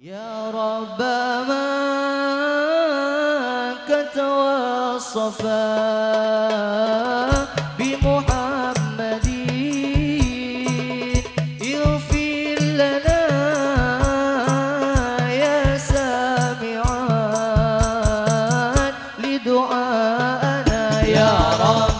يا رب من كتب الصفا بمحمد يغفر لنا يا سامعا لدعائنا يا رب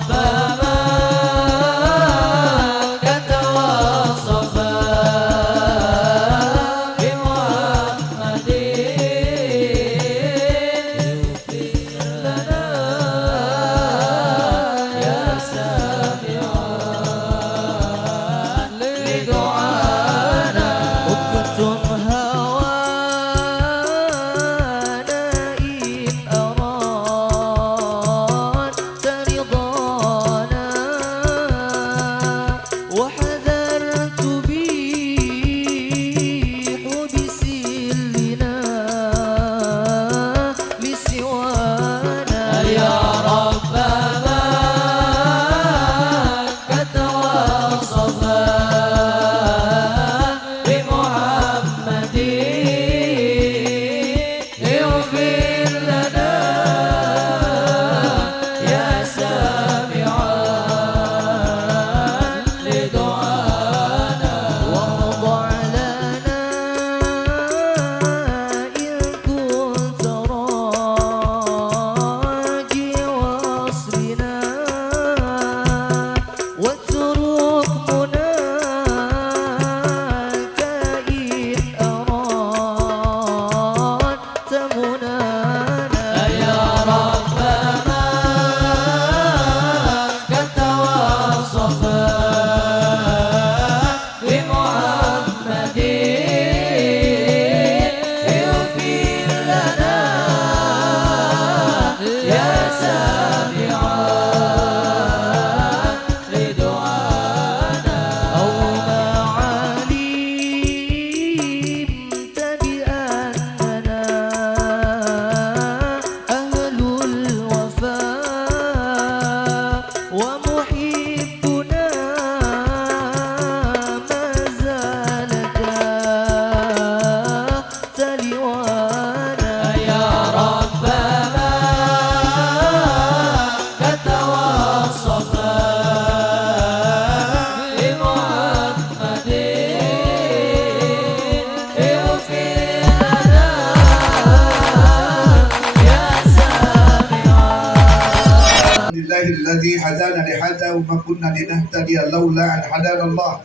الذي هدانا لهذا وما كنا لنهتدي لولا أن هدانا الله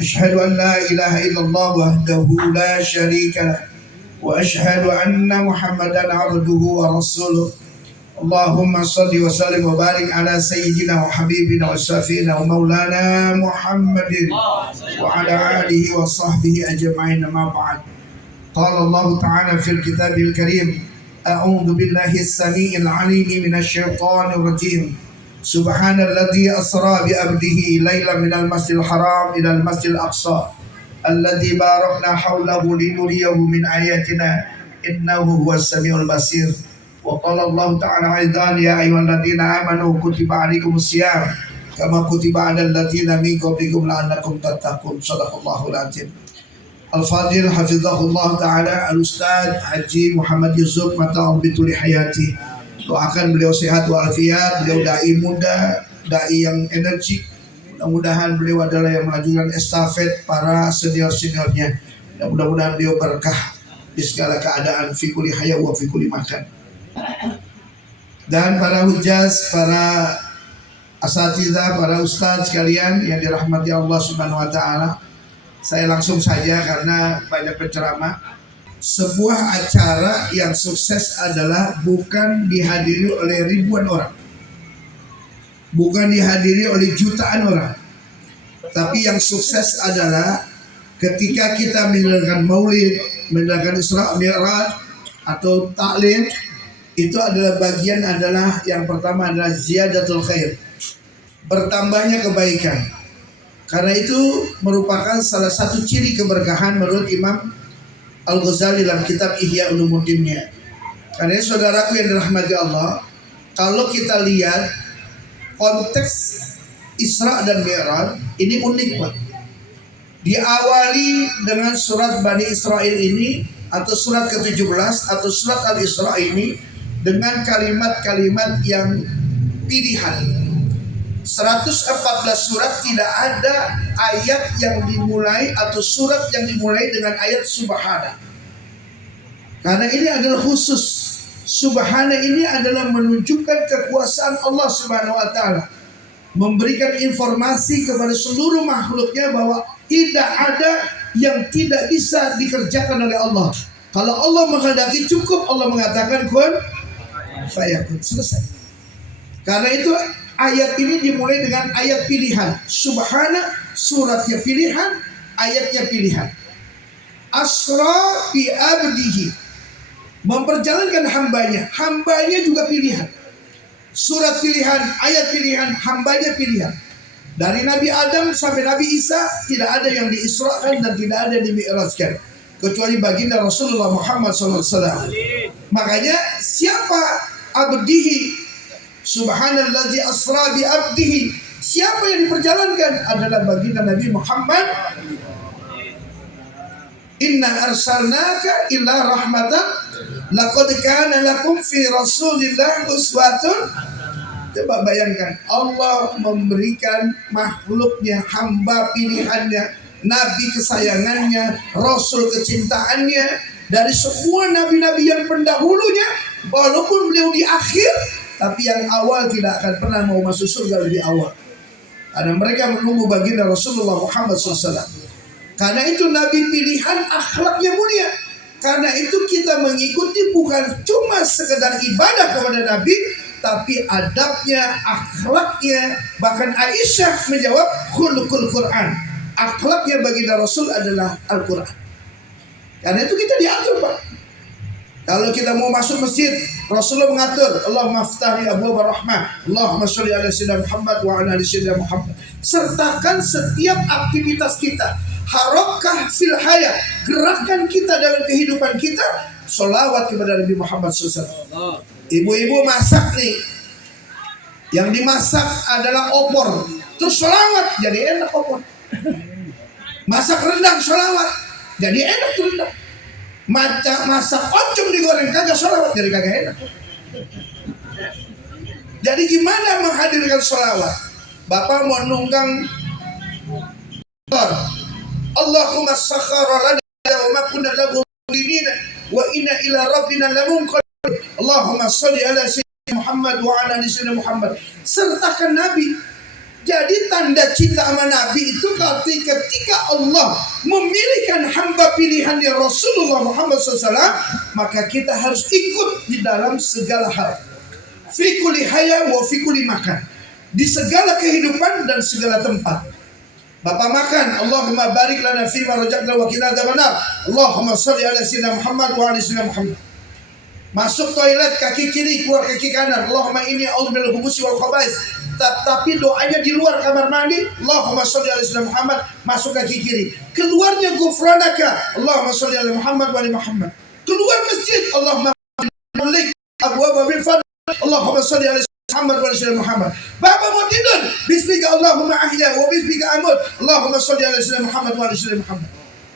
أشهد أن لا إله إلا الله وحده لا شريك له وأشهد أن محمدا عبده ورسوله اللهم صل وسلم وبارك على سيدنا وحبيبنا وشفينا ومولانا محمد وعلى آله وصحبه أجمعين ما بعد قال الله تعالى في الكتاب الكريم أعوذ بالله السميع العليم من الشيطان الرجيم سبحان الذي أسرى بعبده ليلا من المسجد الحرام إلى المسجد الأقصى الذي باركنا حوله لنريه من آياتنا إنه هو السميع البصير وقال الله تعالى أيضا يا أيها الذين آمنوا كتب عليكم الصيام كما كتب على الذين من قبلكم لعلكم تتقون صدق الله العظيم. Al-Fadil hafizahullah ta'ala Al-Ustadz Haji Muhammad Yusuf Mata'al Bituli Hayati. Doakan beliau sehat walafiat. Beliau da'i muda, da'i yang energik. Mudah-mudahan beliau adalah yang melanjutkan estafet para senior-seniornya. Dan mudah-mudahan beliau berkah di segala keadaan, fi kulli haya wa fi kulli makan. Dan para hujjaz, para asatidzah, para ustadz sekalian yang dirahmati Allah Subhanahu wa taala. Saya langsung saja karena banyak penceramah. Sebuah acara yang sukses adalah bukan dihadiri oleh ribuan orang, bukan dihadiri oleh jutaan orang, tapi yang sukses adalah ketika kita menjalankan maulid, menjalankan Isra Mi'raj atau taklim. Itu adalah bagian adalah yang pertama adalah ziyadatul khair, bertambahnya kebaikan. Karena itu merupakan salah satu ciri keberkahan menurut Imam Al-Ghazali dalam kitab Ihya Ulumuddinnya. Karena saudaraku yang dirahmati Allah, kalau kita lihat konteks Isra dan Mi'raj ini unik, Pak. Diawali dengan surat Bani Israel ini, atau surat ke-17 atau surat Al-Isra ini, dengan kalimat-kalimat yang pilihan. 114 surat tidak ada ayat yang dimulai atau surat yang dimulai dengan ayat subhana. Karena ini adalah khusus. Subhana ini adalah menunjukkan kekuasaan Allah Subhanahu wa taala, memberikan informasi kepada seluruh makhluknya bahwa tidak ada yang tidak bisa dikerjakan oleh Allah. Kalau Allah menghendaki cukup, Allah mengatakan kun fayakun, selesai. Karena itu ayat ini dimulai dengan ayat pilihan. Subhana, suratnya pilihan, ayatnya pilihan. Asra bi abdihi, memperjalankan hambanya. Hambanya juga pilihan. Surat pilihan, ayat pilihan, hambanya pilihan. Dari Nabi Adam sampai Nabi Isa tidak ada yang diisrakan dan tidak ada yang dimi'rajkan, kecuali baginda Rasulullah Muhammad SAW. Makanya siapa abdihi, subhanalladzi asra bi abdihi, siapa yang diperjalankan adalah baginda Nabi Muhammad. Inna arsalnaka illa rahmatan laqad kana lakum fi rasulillah uswatun. Coba bayangkan, Allah memberikan makhluknya, hamba pilihannya, nabi kesayangannya, rasul kecintaannya, dari semua nabi-nabi yang pendahulunya, walaupun beliau di akhir, tapi yang awal tidak akan pernah mau masuk surga lebih awal. Karena mereka menunggu baginda Rasulullah Muhammad SAW. Karena itu nabi pilihan, akhlaknya mulia. Karena itu kita mengikuti bukan cuma sekedar ibadah kepada nabi, tapi adabnya, akhlaknya. Bahkan Aisyah menjawab khuluqul Quran, akhlaknya baginda Rasul adalah Al-Quran. Karena itu kita diatur, Pak. Kalau kita mau masuk masjid, Rasulullah mengatur, Allahumma aftahli abwaab rahmah, Allahumma sholli ala sayyidina Muhammad wa ala ali sayyidina Muhammad. Sertakan setiap aktivitas kita, harakah fil haya, gerakan kita dalam kehidupan kita, sholawat kepada Nabi Muhammad SAW. Ibu-ibu masak nih, yang dimasak adalah opor, terus sholawat, jadi enak opor. Masak rendang, sholawat, jadi enak tuh rendang. Masak oncom digoreng, kagak sholawat, jadi kagak enak. Jadi gimana menghadirkan sholawat? Bapak mau nunggang Allahumma sakhara lana wa ma kunna lahu muqrinin wa inna ila rabbina lamunqalibun. Allahumma sholli ala sayyidina Muhammad wa ala ali sayyidina Muhammad. Sertakan Nabi. Jadi tanda cinta sama Nabi itu ketika Allah memilihkan hamba pilihannya Rasulullah Muhammad SAW, maka kita harus ikut di dalam segala hal. Fi kulli haya wa fi kulli makan. Di segala kehidupan dan segala tempat. Bapak makan, Allahumma barik lana fi ma razaqtana wa qina adzabannar. Allahumma sholli ala sayyidina Muhammad wa ala sayyidina Muhammad. Masuk toilet kaki kiri, keluar kaki kanan. Allahumma inni a'udzu minal khubuthi wal khaba'is. Tapi doanya di luar kamar mandi, Allahumma sholli ala sayyidina Muhammad, masuk kaki kiri. Keluarnya ghufranaka, Allahumma sholli ala Muhammad wa ali Muhammad. Keluar masjid, Allahumma malik abwaab bil fadl, Allahumma sholli ala Muhammad wa ali Muhammad. Bapak mau tidur, bismika Allahumma ahya wa bismika amut, Allahumma sholli ala sayyidina Muhammad wa ali Muhammad.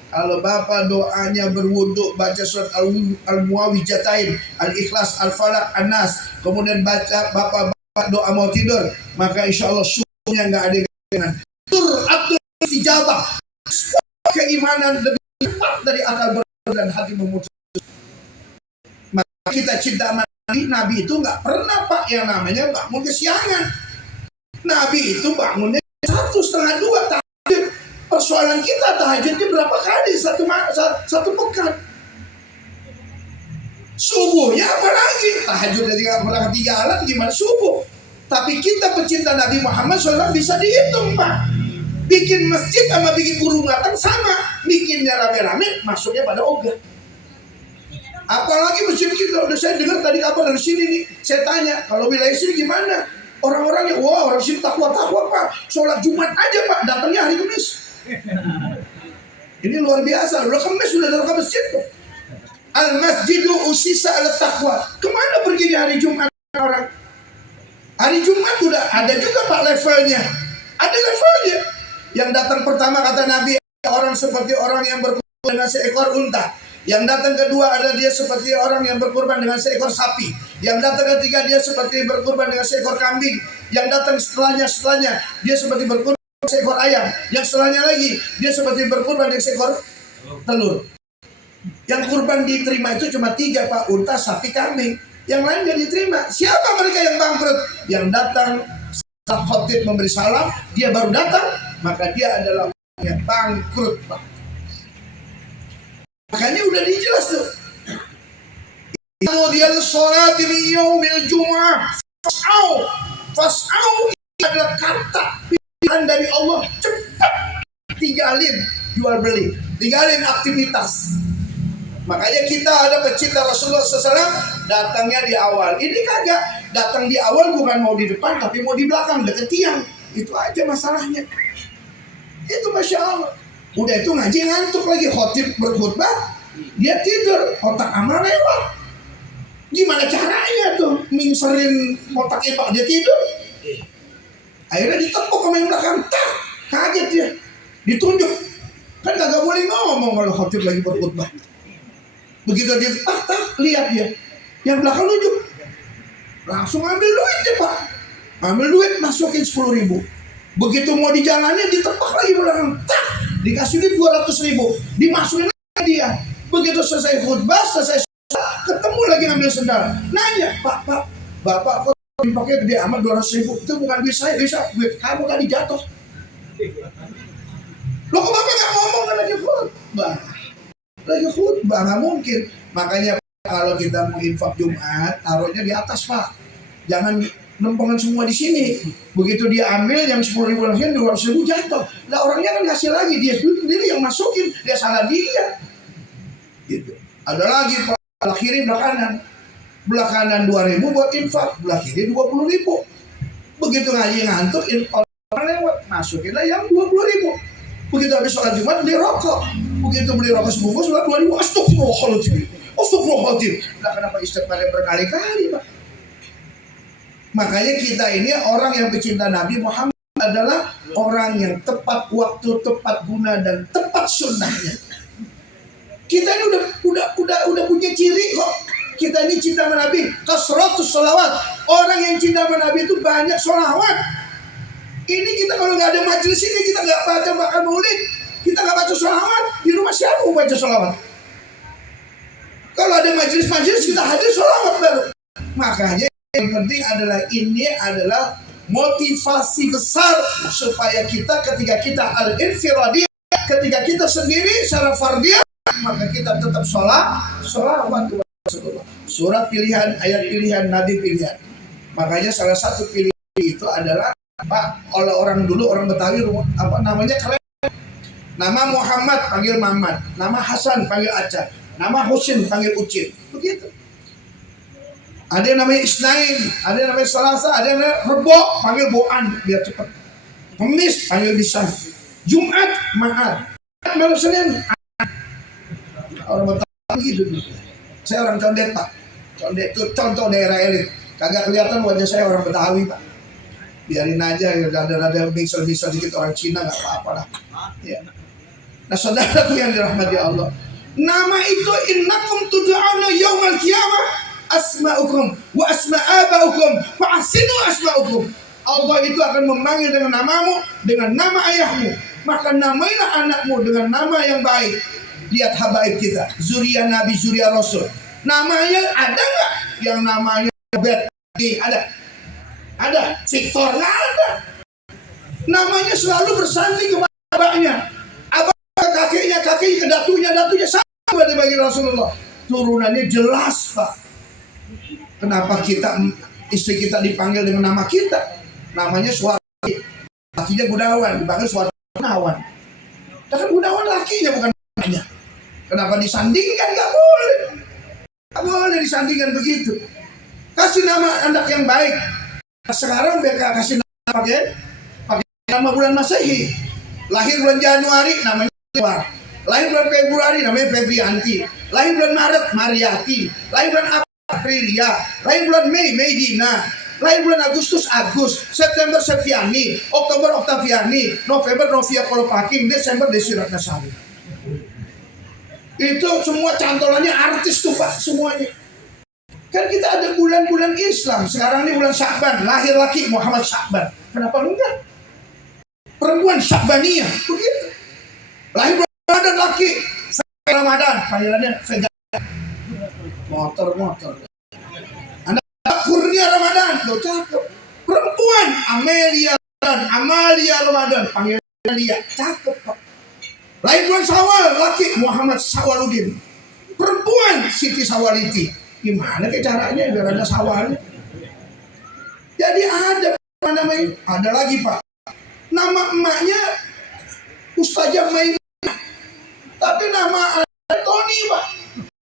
Kalau bapak doanya berwuduk, baca surat Al-Muawwidhatain, Al-Ikhlas, Al-Falaq, An-Nas, kemudian bapak doa mau tidur, maka insya Allah suhunya nggak ada dengan suratul istijabah, keimanan lebih cepat dari akal dan hati memutus. Maka kita cinta Nabi itu nggak pernah, Pak, yang namanya bangun kesiangan. Nabi itu bangunnya 1:30 tahajud. Persoalan kita tahajudnya berapa kali satu pekan? Subuhnya apa lagi? Tahajud dari berangkat 3 alat gimana subuh? Tapi kita pecinta Nabi Muhammad SAW bisa dihitung, Pak. Bikin masjid sama bikin kurungatan sama. Bikinnya rame-rame, masuknya pada ogah. Apalagi masjid kita, udah saya dengar tadi kabar dari sini nih. Saya tanya, kalau wilayah sini gimana? Orang-orangnya, wah orang sini takwa-takwa, Pak. Sholat Jumat aja, Pak, datangnya hari Kamis. Ini luar biasa, udah Kamis sudah datang ke masjid tuh. Al-masjidu usisa ala taqwa. Kemana pergi di hari Jumat orang? Hari Jumat udah ada juga, Pak, levelnya. Ada levelnya. Yang datang pertama kata Nabi, orang seperti orang yang berkurban dengan seekor unta. Yang datang kedua adalah dia seperti orang yang berkurban dengan seekor sapi. Yang datang ketiga dia seperti berkurban dengan seekor kambing. Yang datang setelahnya dia seperti berkurban dengan seekor ayam. Yang setelahnya lagi dia seperti berkurban dengan seekor telur. Yang kurban diterima itu cuma 3 Pak, unta, sapi, kambing. Yang lain tidak diterima. Siapa mereka yang bangkrut? Yang datang setelah khotib memberi salam, dia baru datang, maka dia adalah yang bangkrut Pak. Makanya udah dijelas tuh. Kemudian sholat di yaumil jum'ah fas'au adalah kata pilihan dari Allah. Cepat tinggalin jual beli, tinggalin aktivitas. Makanya kita ada pecinta Rasulullah SAW, datangnya di awal. Ini kagak, datang di awal bukan mau di depan tapi mau di belakang deket tiang. Itu aja masalahnya. Itu Masya Allah. Udah itu ngaji ngantuk lagi, khotib berkhutbah, dia tidur, otak amal lewat. Gimana caranya tuh mingserin otak ibak dia tidur? Akhirnya ditepuk sama yang belakang, tak, kaget dia, ditunjuk. Kan kagak boleh ngomong kalau khotib lagi berkhutbah. Begitu dia tak, lihat dia, yang belakang nunjuk, langsung ambil duit ya Pak, ambil duit masukin 10.000. Begitu mau dijalannya ditepak lagi belakang, tak, dikasih duit 200.000, dimasukin lagi dia. Begitu selesai khutbah, selesai ketemu lagi ngambil sendal, nanya, Pak, Bapak kok dipakai gede amat 200.000? Itu bukan duit saya, duit kamu tadi jatuh. Loh kok Bapak gak ngomong kan lagi khutbah, nggak mungkin. Makanya kalau kita mau infak Jumat, taruhnya di atas Pak, jangan lempengan semua di sini. Begitu dia ambil yang 10.000 langsung 200.000 jatuh. Lah orangnya kan ngasih lagi, dia sendiri yang masukin, dia salah dia. Gitu. Ada lagi Pak, belah kiri belah belah kanan 2.000 buat infak, belah kiri 20.000. Begitu ngaji ngantuk, orang lewat, masukinlah yang 20.000. Begitu habis sholat Jumat beli rokok, begitu beli rokok sebungkus sholat 2.000. Astagfirullahaladzim. Nah kenapa istighfarnya berkali-kali Pak? Makanya kita ini orang yang pecinta Nabi Muhammad adalah orang yang tepat waktu, tepat guna dan tepat sunnahnya. Kita ini udah punya ciri kok. Kita ini cinta Nabi, kasratus sholawat. Orang yang cinta Nabi itu banyak sholawat. Ini kita kalau nggak ada majelis ini, kita nggak baca maulid, kita nggak baca sholawat, di rumah siapa mau baca sholawat? Kalau ada majelis kita hadir sholawat baru. Makanya yang penting adalah ini adalah motivasi besar supaya kita ketika kita al-infiradiyah, ketika kita sendiri secara fardiyah, maka kita tetap sholawat kepada Rasulullah. Surat pilihan, ayat pilihan, nabi pilihan. Makanya salah satu pilihan itu adalah Pak, oleh orang dulu, orang Betawi, apa namanya keren. Nama Muhammad panggil Mamat, nama Hasan panggil Acan, nama Husin panggil Ucin. Begitu. Ada yang namanya Isnain, ada yang namanya Selasa, ada yang namanya Rebo panggil Boan biar cepat. Kamis panggil Bisan, Jumat Ma'ad, malam Senin. Orang Betawi gitu. Saya orang Condet Pak. Condet itu contoh daerah elit. Kagak kelihatan wajah saya orang Betawi Pak. Biarin aja, ada bisa dikit orang Cina nggak apa-apa lah. Ya. Nah saudaraku yang dirahmati Allah, nama itu innakum tud'auna yaumal qiyamah asma'ukum wa asma'abaukum wa ahsinu asma'ukum. Allah itu akan memanggil dengan namamu, dengan nama ayahmu, maka namailah anakmu dengan nama yang baik. Lihat habaib kita, zuriya Nabi, zuriya Rasul. Namanya ada nggak yang namanya Betty? Ada, Victor nggak ada. Namanya selalu bersanding kepada abahnya, kakeknya ke datunya sama bagi Rasulullah. Turunannya jelas Pak. Kenapa istri kita dipanggil dengan nama kita? Namanya Suwardi, lakinya Gunawan, dipanggil Suwardi Gunawan. Kan Gunawan lakinya bukan namanya. Kenapa disandingkan? Nggak boleh disandingkan begitu. Kasih nama anak yang baik. Sekarang mereka kasih nama pakai nama bulan Masehi. Lahir bulan Januari namanya Januar. Lahir bulan Februari namanya Febrianti. Lahir bulan Maret Mariati. Lahir bulan Aprilia. Lahir bulan Mei Medina. Lahir bulan Agustus Agus, September Septiani, Oktober Oktaviani, November Novia Kolopaking, Desember Desi Ratnasari. Itu semua cantolannya artis tuh Pak, semuanya. Kan kita ada bulan-bulan Islam. Sekarang ini bulan Sya'ban, lahir laki Muhammad Sya'ban. Kenapa enggak? Perempuan Sya'baniyah, begitu. Lahir bulan Ramadan laki Ramadan, panggilannya Vega. Motor. Anak Kurnia Ramadan, lo cakep. Perempuan Amalia Ramadan, panggilannya dia, cakep Pak. Lahir bulan Syawal, laki Muhammad Sawaludin. Perempuan Siti Sawaliti. Gimana kayak caranya biar ada Sawalnya? Jadi ada namanya, ada lagi Pak. Nama emaknya Ustazah Maimunah. Tapi nama Tony Pak.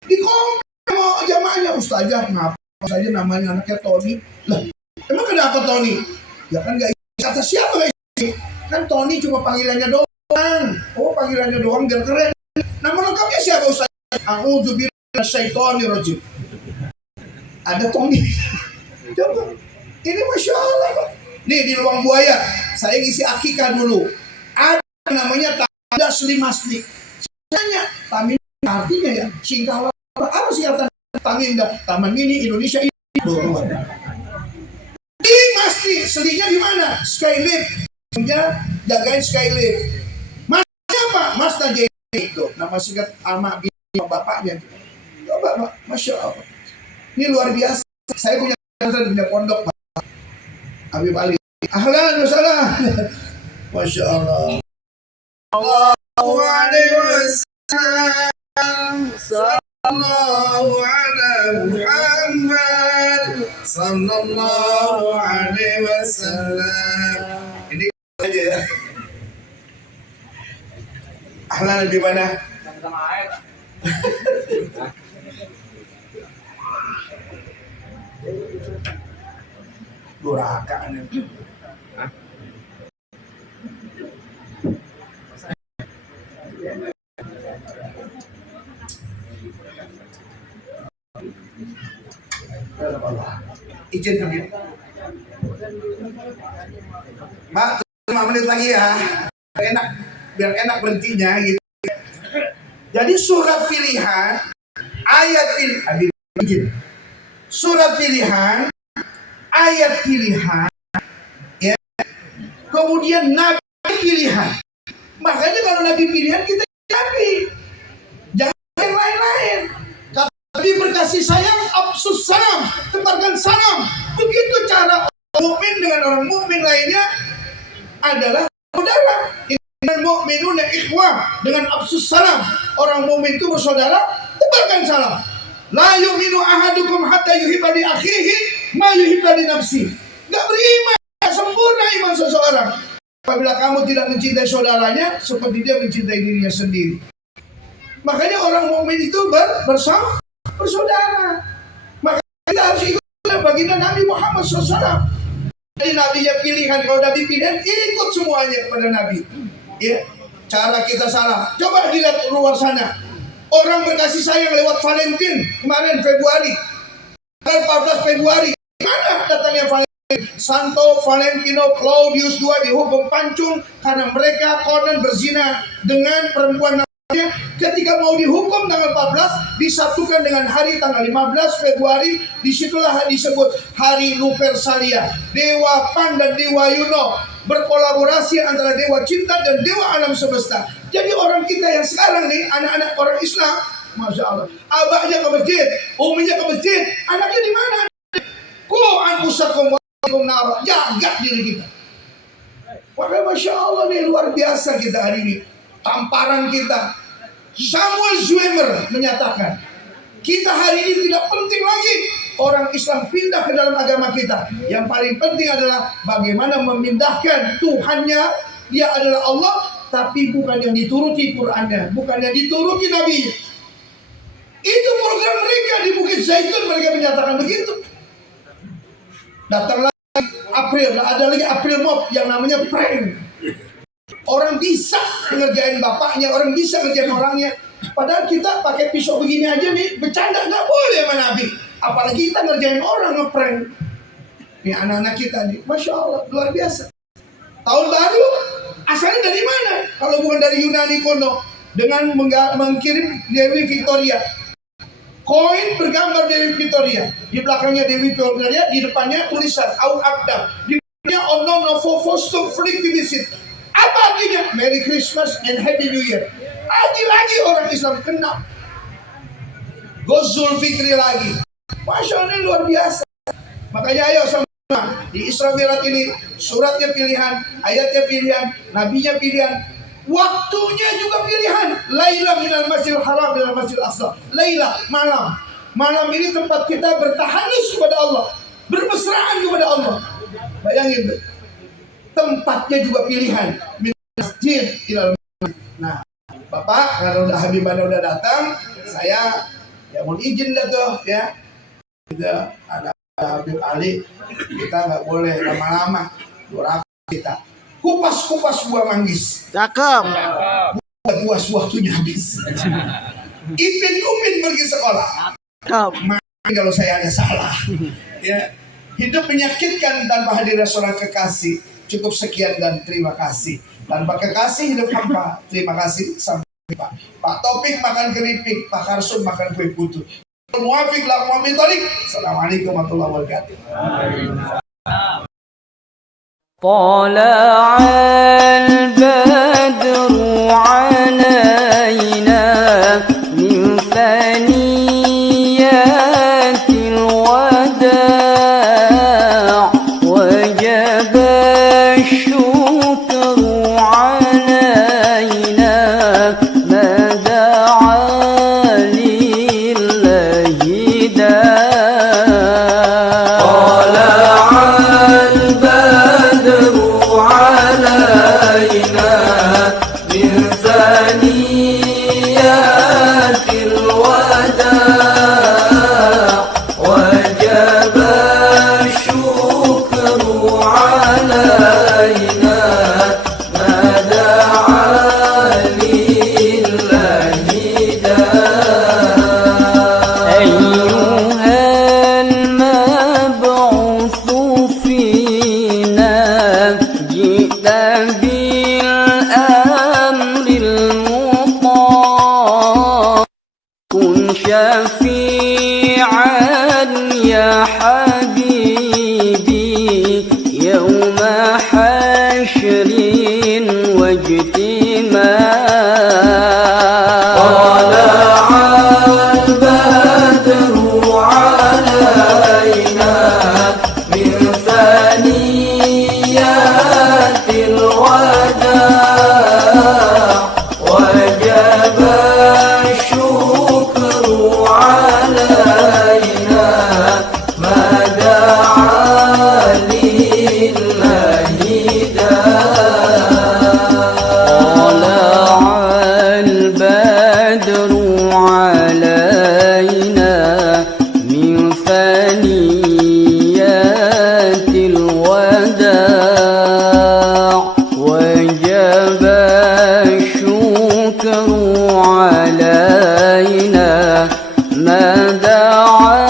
Di komen sama jamaahnya, Ustazah kenapa saja namanya anaknya Tony? Lah, emang kenapa Tony? Ya kan gak kata siapa guys? Kan Tony cuma panggilannya doang. Oh panggilannya doang biar keren. Nama lengkapnya siapa Ustazah? A'udzubillahi minasyaitonirrajim. Ada Tony. Coba. Ini Masya Allah Pak. Nih di Lubang Buaya, saya ngisi akikah dulu. Ada namanya Tadas Limasli. Tanya, Tamin artinya ya, singkawang apa sih kata Taminda? Taman Mini Indonesia ini. Limasli, selinya di mana? Skylift. Jagain Skylift. Mas apa? Mas Najib itu. Nama singkat sama bapaknya. Coba Pak, Masya Allah. Ini luar biasa. Saya punya pondok Pak. Habib Ali. Ahlan wa sahlan. Masya Allah. Sallallahu alaihi wasallam. Sallallahu ala Muhammad. Sallallahu alaihi wasallam. Ini aja ya. Ahlan di mana? Sama air. Duraka nih. Izin dulu. Mbak, 5 menit lagi ya. Biar enak berhentinya gitu. Jadi surat pilihan, ayat izin. Surat pilihan, ayat pilihan, ya. Kemudian nabi pilihan. Makanya kalau nabi pilihan kita nabi, jangan yang lain-lain. Kata Nabi berkasih sayang, absus salam, tebarkan salam. Begitu cara orang mukmin dengan orang mukmin lainnya adalah saudara. Innal mu'minuna ikhwah, dengan absus salam. Orang mukmin itu bersaudara, tebarkan salam. La yu'minu ahadukum hatta yuhibba li akhihi ma yuhibba li nafsi. Enggak beriman, sempurna iman seseorang apabila kamu tidak mencintai saudaranya seperti dia mencintai dirinya sendiri. Makanya orang mukmin itu bersaudara. Makanya kita harus ikut baginda Nabi Muhammad SAW. Jadi nabinya pilihan, kalau nabi pilihan ikut semuanya kepada nabi. Ya, cara kita salah. Coba dilihat luar sana. Orang berkasih sayang lewat Valentine kemarin Februari, tanggal 14 Februari. Mana datangnya Valentine? Santo Valentino Claudius II dihukum pancung karena mereka konon berzina dengan perempuan namanya. Ketika mau dihukum tanggal 14 disatukan dengan hari tanggal 15 Februari. Disitulah disebut Hari Lupercalia. Dewa Pan dan Dewa Yuno berkolaborasi antara Dewa Cinta dan Dewa Alam Semesta. Jadi orang kita yang sekarang nih, anak-anak orang Islam, Masya Allah, abahnya ke masjid, uminya ke masjid, anaknya di mana? Ku anfusakum wa ahlikum nar, jaga diri kita. Maka Masya Allah nih, luar biasa kita hari ini. Tamparan kita. Samuel Zwemer menyatakan, kita hari ini tidak penting lagi orang Islam pindah ke dalam agama kita. Yang paling penting adalah bagaimana memindahkan Tuhannya, dia adalah Allah, tapi bukan yang dituruti Qurannya, bukan yang dituruti Nabi. Itu program mereka di Bukit Zaitun, mereka menyatakan begitu. Datang lagi April, ada lagi April Mop yang namanya prank. Orang bisa ngerjain bapaknya, orang bisa ngerjain orangnya. Padahal kita pakai pisau begini aja nih, bercanda nggak boleh sama Nabi. Apalagi kita ngerjain orang, ngeprank. Ini anak-anak kita nih, Masya Allah, luar biasa. Tahun baru, asalnya dari mana? Kalau bukan dari Yunani kuno, dengan mengirim Dewi Victoria. Koin bergambar Dewi Victoria. Di belakangnya Dewi Victoria, di depannya tulisan Au Abda. Di depannya Ono Novo Vostok Friktivisit. Apa artinya? Merry Christmas and Happy New Year. Lagi-lagi orang Islam kenal. Ghazul Fikri lagi. Masya Allah, ini luar biasa. Makanya ayo sama di Isra Mi'raj ini, suratnya pilihan, ayatnya pilihan, nabinya pilihan, waktunya juga pilihan. Laila minal masjidil haram minal masjidil aqsa. Laila, malam. Malam ini tempat kita bertahanus kepada Allah, bermesraan kepada Allah. Bayangin tuh. Tempatnya juga pilihan. Min masjid ilal. Nah, Bapak, kalau udah Habibana udah datang, saya ya mohon izin dah tuh ya. Kita ada Habib Ali, kita nggak boleh lama-lama doakan kita. Kupas-kupas buah manggis. Cakep. Buah waktunya habis. Ipin pergi sekolah. Cakep. Kalau saya ada salah, ya hidup menyakitkan tanpa hadirnya seorang kekasih. Cukup sekian dan terima kasih. Tanpa kekasih hidup hampa. Terima kasih. Sampai jumpa. Pak Topik makan keripik, Pak Karsun makan kue putu. Muafiq lah muafiq tarik. Assalamualaikum warahmatullahi wabarakatuh. طلع البدر علينا من ثنيات الوداع وجب الشكر علينا ما دعا لله داع طلع البدر علينا من ثنيات الوداع وجب الشكر علينا ما دعا لله داع أيها المبعوث فينا جئت بالأمر المطاع كن شفيعا يا حبيبي يوم حشر واجتماع طلع البدر علينا من ثنيات الوداع وجب الشكر علينا ما دعا لله داع طلع البدر علينا من ثنيات الوداع وجب الشكر علينا ما دعا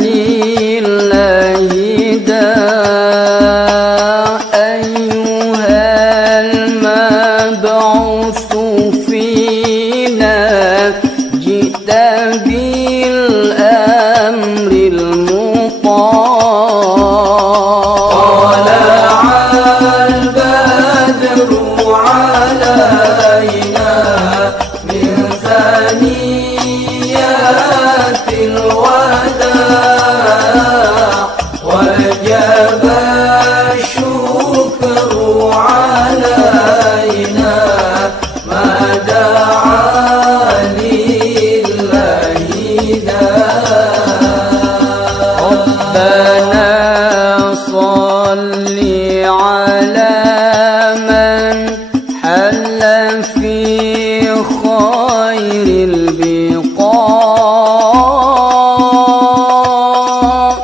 لله داع أيها المبعوث فينا جئت بالأمر المطاع طلع البدر علينا من ثنيات الوداع وجب الشكر علينا ما دعا لله داع ربنا صل على من حل في خير البقاع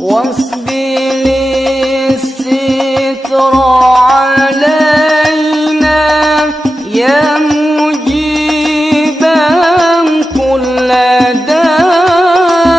واصبر الستر علينا يا مجيبا كل داع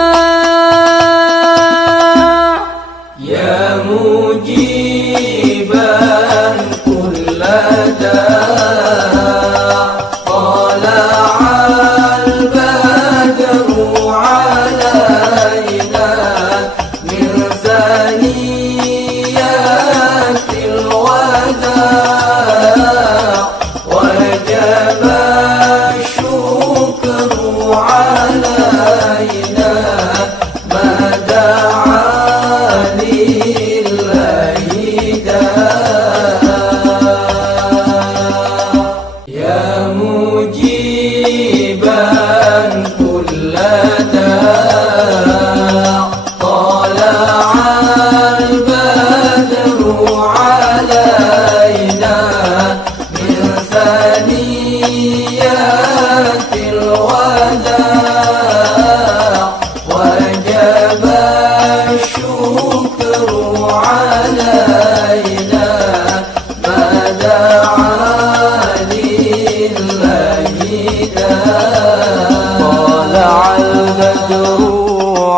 البدر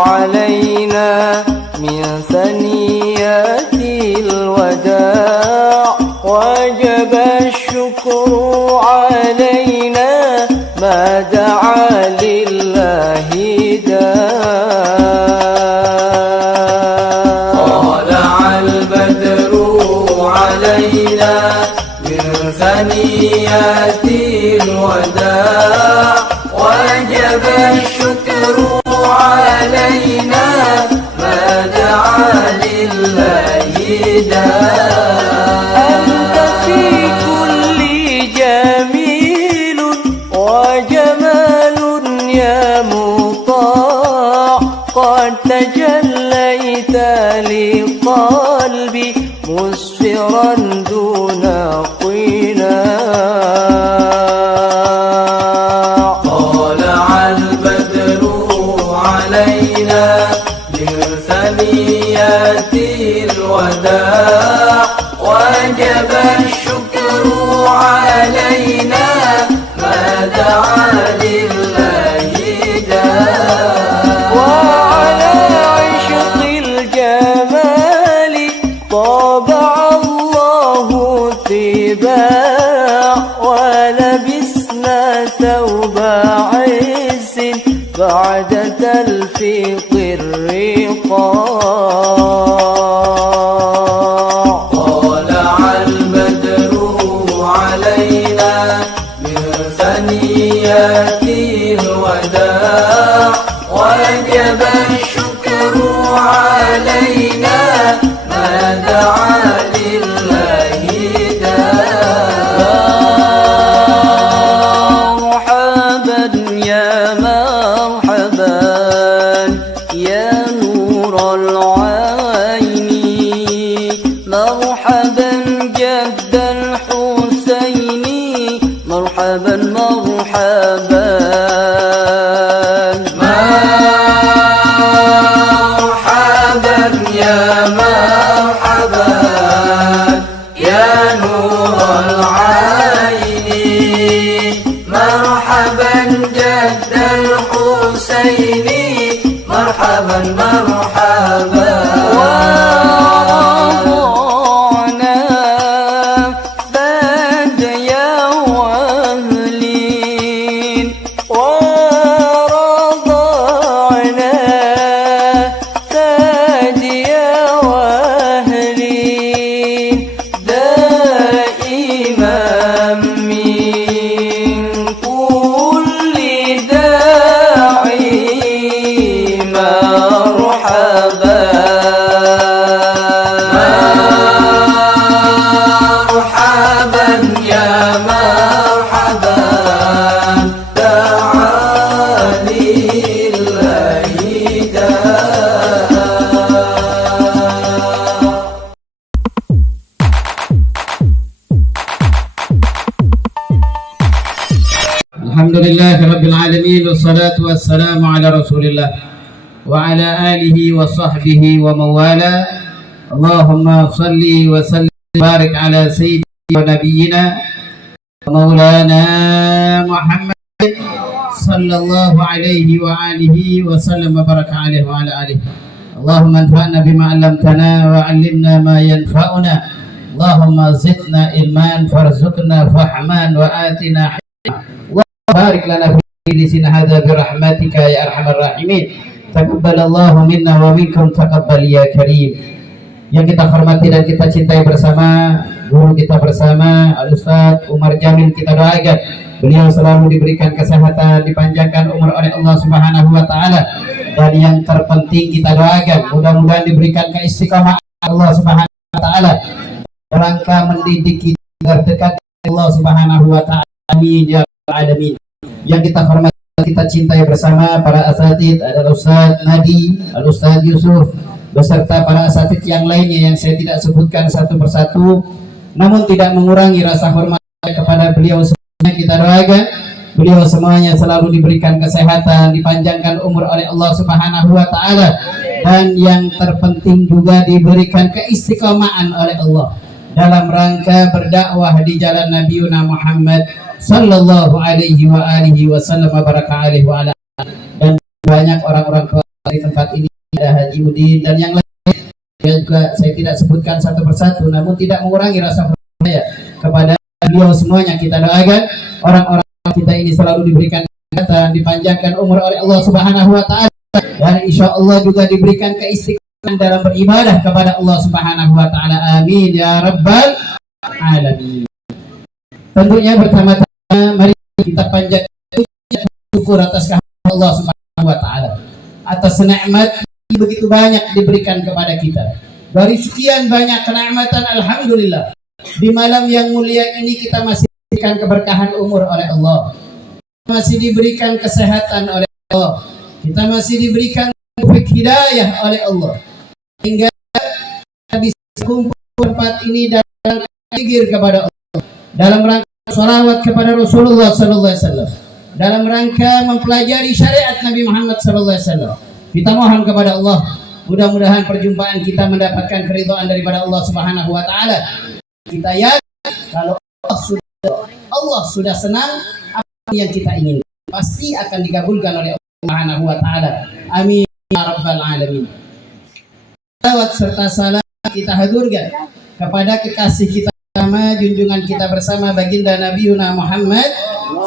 علينا من ثنيات الوداع وجب الشكر علينا ما دعا لله داع طلع البدر علينا من ثنيات الوداع وجب الشكر علينا ما دعا لله داع أنت في كل جميل وجمال يا مطاع قد تجليت لقلبي مسفرا دون قناع طلع البدر علينا من ثنيات الوداع وجب الشكر علينا ما دعا لله داع وعلى عشق الجمال طبع الله طباع ولبسنا ثوب عز بعد تلفيق الرقاع طلع البدر علينا من ثنيات الوداع وجب الشكر علينا ما دعا لله داع مرحبا يا مرحبا يا نور العين مرحبا جد الحسين مرحبا مرحبا مرحبا يا مرحبا يا نور العين مرحبا جد الحسين مرحبا مرحبا ورضعنا فاد يا وهلين ورضعنا فاد يا وهلين دائما من كل داعي مرحبا مرحبا يا مرحبا دعا لله داع الحمد لله رب العالمين والصلاة والسلام على رسول الله وعلى آله وصحبه ومن والاه اللهم صل وسلم وبارك على سيدنا ونبينا ومولانا محمد صلى الله عليه وآله وسلم وبارك عليه وعلى آله اللهم انفعنا بما علمتنا وعلمنا ما ينفعنا اللهم زدنا علما فارزقنا فهما وآتنا حكمة بارك لنا في مجلسنا هذا برحمتك يا أرحم الراحمين. Taqabbalallahu minna wa minkum taqabbal ya karim. Yang kita hormati dan kita cintai bersama guru kita bersama Al-Ustaz Umar Jamil, kita doakan beliau selalu diberikan kesehatan, dipanjangkan umur oleh Allah Subhanahu wa taala, dan yang terpenting kita doakan mudah-mudahan diberikan keistiqomahan Allah Subhanahu wa taala rangka mendidik kita agar dekat Allah Subhanahu wa taala. Amin ya rabbal alamin. Yang kita hormati, kita cintai bersama para asatid, ada Ustaz Nadi, Ustaz Yusuf, beserta para asatid yang lainnya yang saya tidak sebutkan satu persatu, namun tidak mengurangi rasa hormat kepada beliau semuanya. Kita doakan beliau semuanya selalu diberikan kesehatan, dipanjangkan umur oleh Allah Subhanahu wa taala, dan yang terpenting juga diberikan keistiqomahan oleh Allah dalam rangka berdakwah di jalan Nabi Muhammad sallallahu alaihi wa alihi wasallam wa baraka alaihi wa ala. Dan banyak orang-orang tua di tempat ini, ada Haji Udin dan yang lain yang juga saya tidak sebutkan satu persatu, namun tidak mengurangi rasa percaya kepada beliau semuanya. Kita doakan orang-orang kita ini selalu diberikan kesehatan, dipanjangkan umur oleh Allah Subhanahu wa taala, dan insya Allah juga diberikan keistiqomahan dalam beribadah kepada Allah Subhanahu wa taala. Amin ya rabbal alamin. Tentunya pertama-tama mari kita panjatkan syukur atas kehadiran Allah Subhanahu wa taala atas nikmat begitu banyak diberikan kepada kita. Dari sekian banyak kenikmatan, alhamdulillah di malam yang mulia ini kita masih diberikan keberkahan umur oleh Allah, masih diberikan kesehatan oleh Allah, kita masih diberikan taufik hidayah oleh Allah, hingga kita bisa kumpul tempat ini dalam zikir kepada Allah, dalam rangka salawat kepada Rasulullah sallallahu alaihi wasallam, dalam rangka mempelajari syariat Nabi Muhammad sallallahu alaihi wasallam. Kita mohon kepada Allah, mudah-mudahan perjumpaan kita mendapatkan keridhaan daripada Allah Subhanahu wa taala. Kita yakin kalau Allah sudah senang, apa yang kita inginkan pasti akan dikabulkan oleh Allah Subhanahu wa taala. Amin ya rabbal alamin. Salawat serta salam kita haturkan kepada kekasih kita bersama, junjungan kita bersama baginda Nabi Muhammad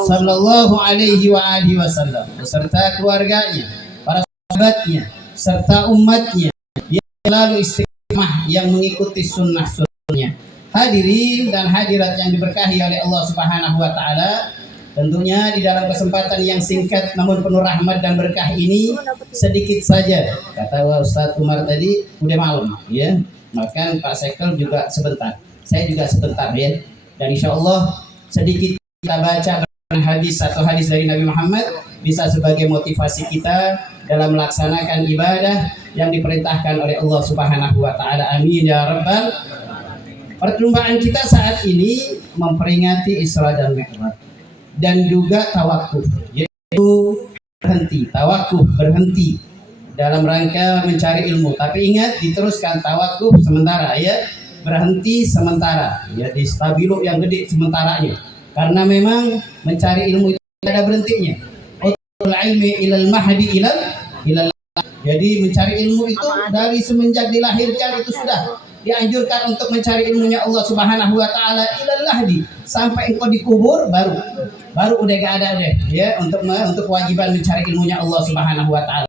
sallallahu alaihi wa alihi wasallam beserta keluarganya, para sahabatnya serta umatnya yang selalu istiqamah yang mengikuti sunnah-sunnahnya. Hadirin dan hadirat yang diberkahi oleh Allah Subhanahu wa taala, tentunya di dalam kesempatan yang singkat namun penuh rahmat dan berkah ini, sedikit saja kata Ustadz Umar tadi udah malam ya, maka Pak Sekel juga sebentar, saya juga sebentar ya, dan insya Allah sedikit kita baca hadis atau hadis dari Nabi Muhammad bisa sebagai motivasi kita dalam melaksanakan ibadah yang diperintahkan oleh Allah Subhanahu wa taala. Amin ya rabbal. Perjumpaan kita saat ini memperingati Isra dan Mi'raj dan juga tawakuf, yaitu berhenti, tawakuf berhenti dalam rangka mencari ilmu. Tapi ingat, diteruskan tawakuf sementara ya, berhenti sementara ya, di stabilo yang gede sementaranya, karena memang mencari ilmu itu tidak ada berhentinya. Ilmi ilal mahdi ilal. Jadi mencari ilmu itu dari semenjak dilahirkan itu sudah dianjurkan untuk mencari ilmunya Allah Subhanahu wa taala ilal lahdi, sampai engkau dikubur baru udah gak ada deh ya untuk kewajiban mencari ilmunya Allah Subhanahu wa taala.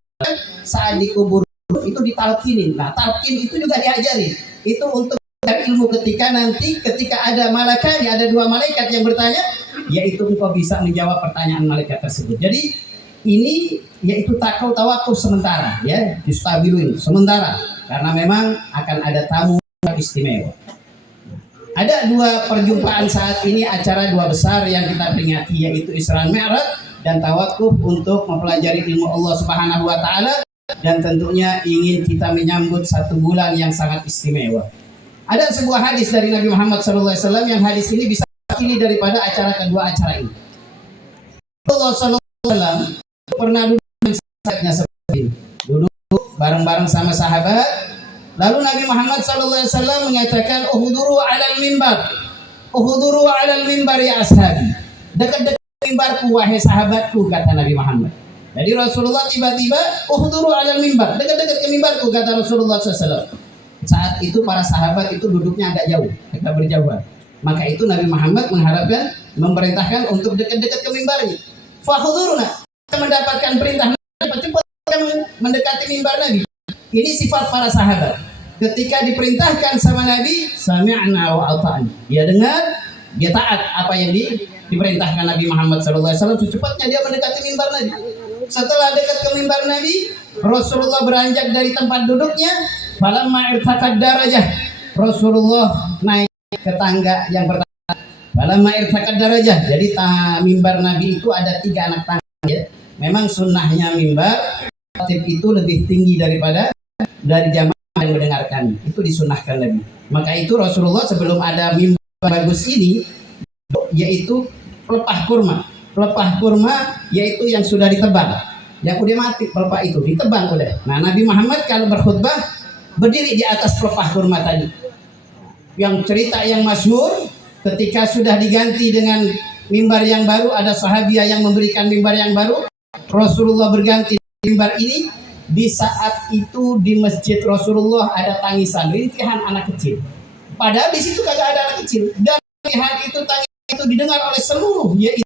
Saat dikubur itu ditalkinin. Nah, talkin itu juga diajarin. Itu untuk mencari ilmu ketika ada malaikat, ada dua malaikat yang bertanya, yaitu engkau bisa menjawab pertanyaan malaikat tersebut. Jadi ini yaitu tawakuf sementara ya, distabiluin sementara karena memang akan ada tamu istimewa. Ada dua perjumpaan saat ini, acara dua besar yang kita peringati, yaitu Isra Mi'raj dan tawakuf untuk mempelajari ilmu Allah Subhanahu wa taala, dan tentunya ingin kita menyambut satu bulan yang sangat istimewa. Ada sebuah hadis dari Nabi Muhammad SAW yang hadis ini bisa ini daripada kedua acara ini. Rasulullah SAW pernah duduk dengan sahabatnya seperti ini, duduk bareng-bareng sama sahabat. Lalu Nabi Muhammad SAW mengatakan, uhuduru alal mimbar ya ashabi, dekat-dekat mimbarku wahai sahabatku, kata Nabi Muhammad. Jadi Rasulullah tiba-tiba uhuduru alal mimbar, dekat-dekat ke mimbarku, kata Rasulullah SAW. Saat itu para sahabat itu duduknya agak jauh, agak berjauhan. Maka itu Nabi Muhammad memerintahkan untuk dekat-dekat ke mimbarnya. Fahuduruna, mendapatkan perintah cepat mendekati mimbar Nabi. Ini sifat para sahabat. Ketika diperintahkan sama Nabi, sami'na wa ata'na, dia dengar, dia taat apa yang diperintahkan Nabi Muhammad SAW. Secepatnya dia mendekati mimbar Nabi. Setelah dekat ke mimbar Nabi, Rasulullah beranjak dari tempat duduknya. Falamma irtaqad darajah, Rasulullah naik ke tangga yang pertama. Falamma irtaqad darajah, jadi mimbar Nabi itu ada 3 anak tangga ya. Memang sunnahnya mimbar khatib itu lebih tinggi dari jamaah yang mendengarkan, itu disunahkan Nabi. Maka itu Rasulullah sebelum ada mimbar bagus ini, yaitu pelepah kurma yaitu yang sudah ditebang, yang udah mati pelepah itu ditebang udah. Nah, Nabi Muhammad kalau berkhutbah berdiri di atas pelepah kurma tadi. Yang cerita yang masyhur, ketika sudah diganti dengan mimbar yang baru, ada sahabiah yang memberikan mimbar yang baru, Rasulullah berganti mimbar ini, di saat itu di masjid Rasulullah ada tangisan, rintihan anak kecil. Padahal di situ kagak ada anak kecil, dan rintihan itu, tangisan itu didengar oleh seluruh, yaitu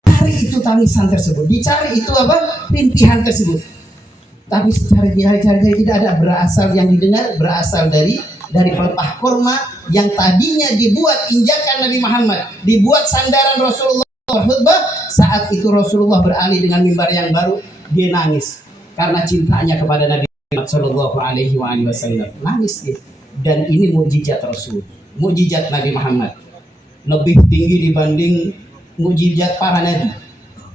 cari itu tangisan tersebut, dicari itu apa, rintihan tersebut. Tapi secara cari tidak ada, berasal yang didengar berasal dari pelepah kurma yang tadinya dibuat injakan Nabi Muhammad, dibuat sandaran Rasulullah berkhutbah. Saat itu Rasulullah beralih dengan mimbar yang baru, dia nangis karena cintanya kepada Nabi Muhammad Shallallahu Alaihi Wasallam. Nangis dia. Dan ini mukjizat Rasul, mukjizat Nabi Muhammad lebih tinggi dibanding mukjizat para nabi.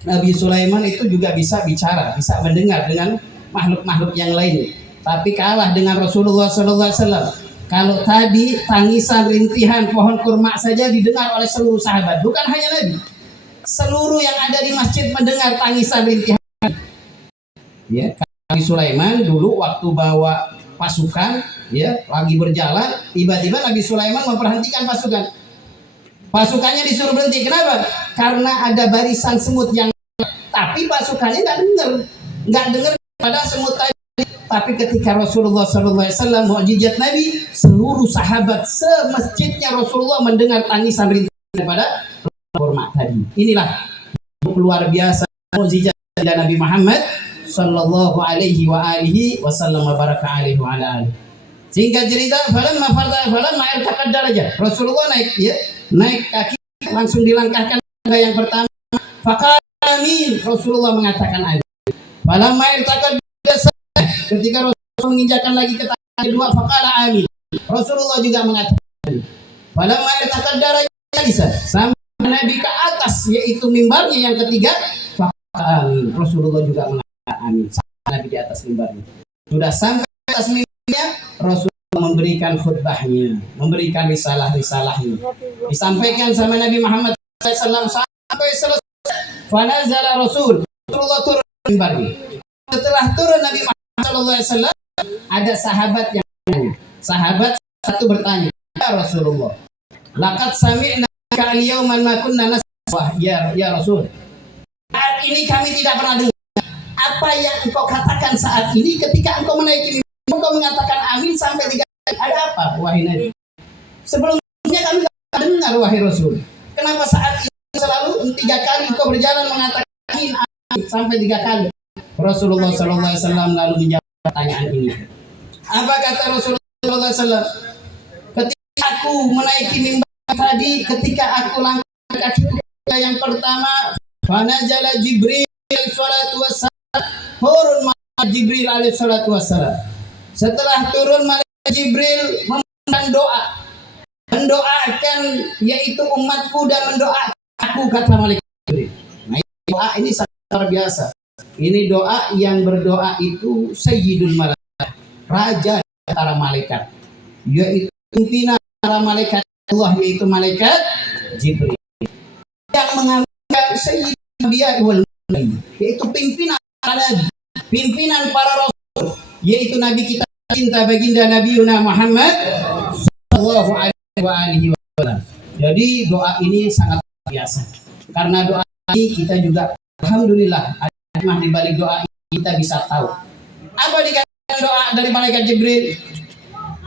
Nabi Sulaiman itu juga bisa bicara, bisa mendengar dengan makhluk-makhluk yang lain, tapi kalah dengan Rasulullah Sallallahu Alaihi Wasallam. Kalau tadi tangisan rintihan pohon kurma saja didengar oleh seluruh sahabat, bukan hanya Nabi, seluruh yang ada di masjid mendengar tangisan rintihan. Ya, Nabi Sulaiman dulu waktu bawa pasukan, ya, lagi berjalan, tiba-tiba Nabi Sulaiman memperhentikan pasukan. Pasukannya disuruh berhenti. Kenapa? Karena ada barisan semut yang, tapi pasukannya nggak dengar pada semut tadi. Tapi ketika Rasulullah SAW mukjizat Nabi, seluruh sahabat semasjidnya Rasulullah mendengar tangisan rintihan daripada kurma tadi. Inilah luar biasa mukjizat dari Nabi Muhammad Sallallahu Alaihi Wasallam wa baraka alaihi wa ala alihi. Singkat cerita, falamma irtaqad darajah, Rasulullah naik kaki, langsung dilangkahkan tangga yang pertama. Faqala amin, Rasulullah mengatakan amin. Falamma irtaqad ketika Rasulullah menginjakkan lagi ke tangga kedua, faqala amin, Rasulullah juga mengatakan amin. Falamma irtaqad darajah sampai Nabi ke atas, yaitu mimbarnya yang ketiga, faqala amin, Rasulullah juga mengatakan amin. Sampai Nabi di atas mimbarnya. Sudah sampai atas mimbarnya, Rasulullah memberikan khutbahnya, memberikan risalah-risalahnya, disampaikan sama Nabi Muhammad SAW sampai selesai. Fanazala Rasulullah turun mimbarnya. Setelah turun Nabi Muhammad SAW, ada sahabat yang bertanya. Sahabat satu bertanya, ya Rasulullah, laqad sami'na al-yawma ma kunna naswah, ya Rasul, saat ini kami tidak pernah dengar apa yang engkau katakan saat ini ketika engkau menaiki mimbar. Engkau mengatakan amin sampai 3 kali. Ada apa, wahai Nabi? Sebelumnya kami tidak dengar, wahai Rasul. Kenapa saat ini selalu 3 kali engkau berjalan mengatakan amin sampai 3 kali? Rasulullah SAW lalu menjawab pertanyaan ini. Apa kata Rasulullah SAW? Ketika aku menaiki mimbar tadi, ketika aku langkah kaki yang pertama, fanazala Jibril salatu wassalam, turun Jibril alaihi salatu wassalam. Setelah turun, malaikat Jibril mendoakan yaitu umatku dan mendoakan aku, kata malaikat Jibril. Nah, doa ini sangat luar biasa. Ini doa yang berdoa itu Sayyidul Malaikat, raja antara malaikat, yaitu pimpinan para malaikat Allah, yaitu malaikat Jibril, yang mengambil Sayyidul Anbiya wal Mursalin, yaitu pimpinan para rasul, yaitu Nabi kita cinta baginda Nabi Muhammad Sallallahu Alaihi Wasallam. Jadi doa ini sangat biasa. Karena doa ini kita juga, alhamdulillah, ada hikmah di balik doa ini, kita bisa tahu. Apa dikatakan doa dari malaikat Jibril?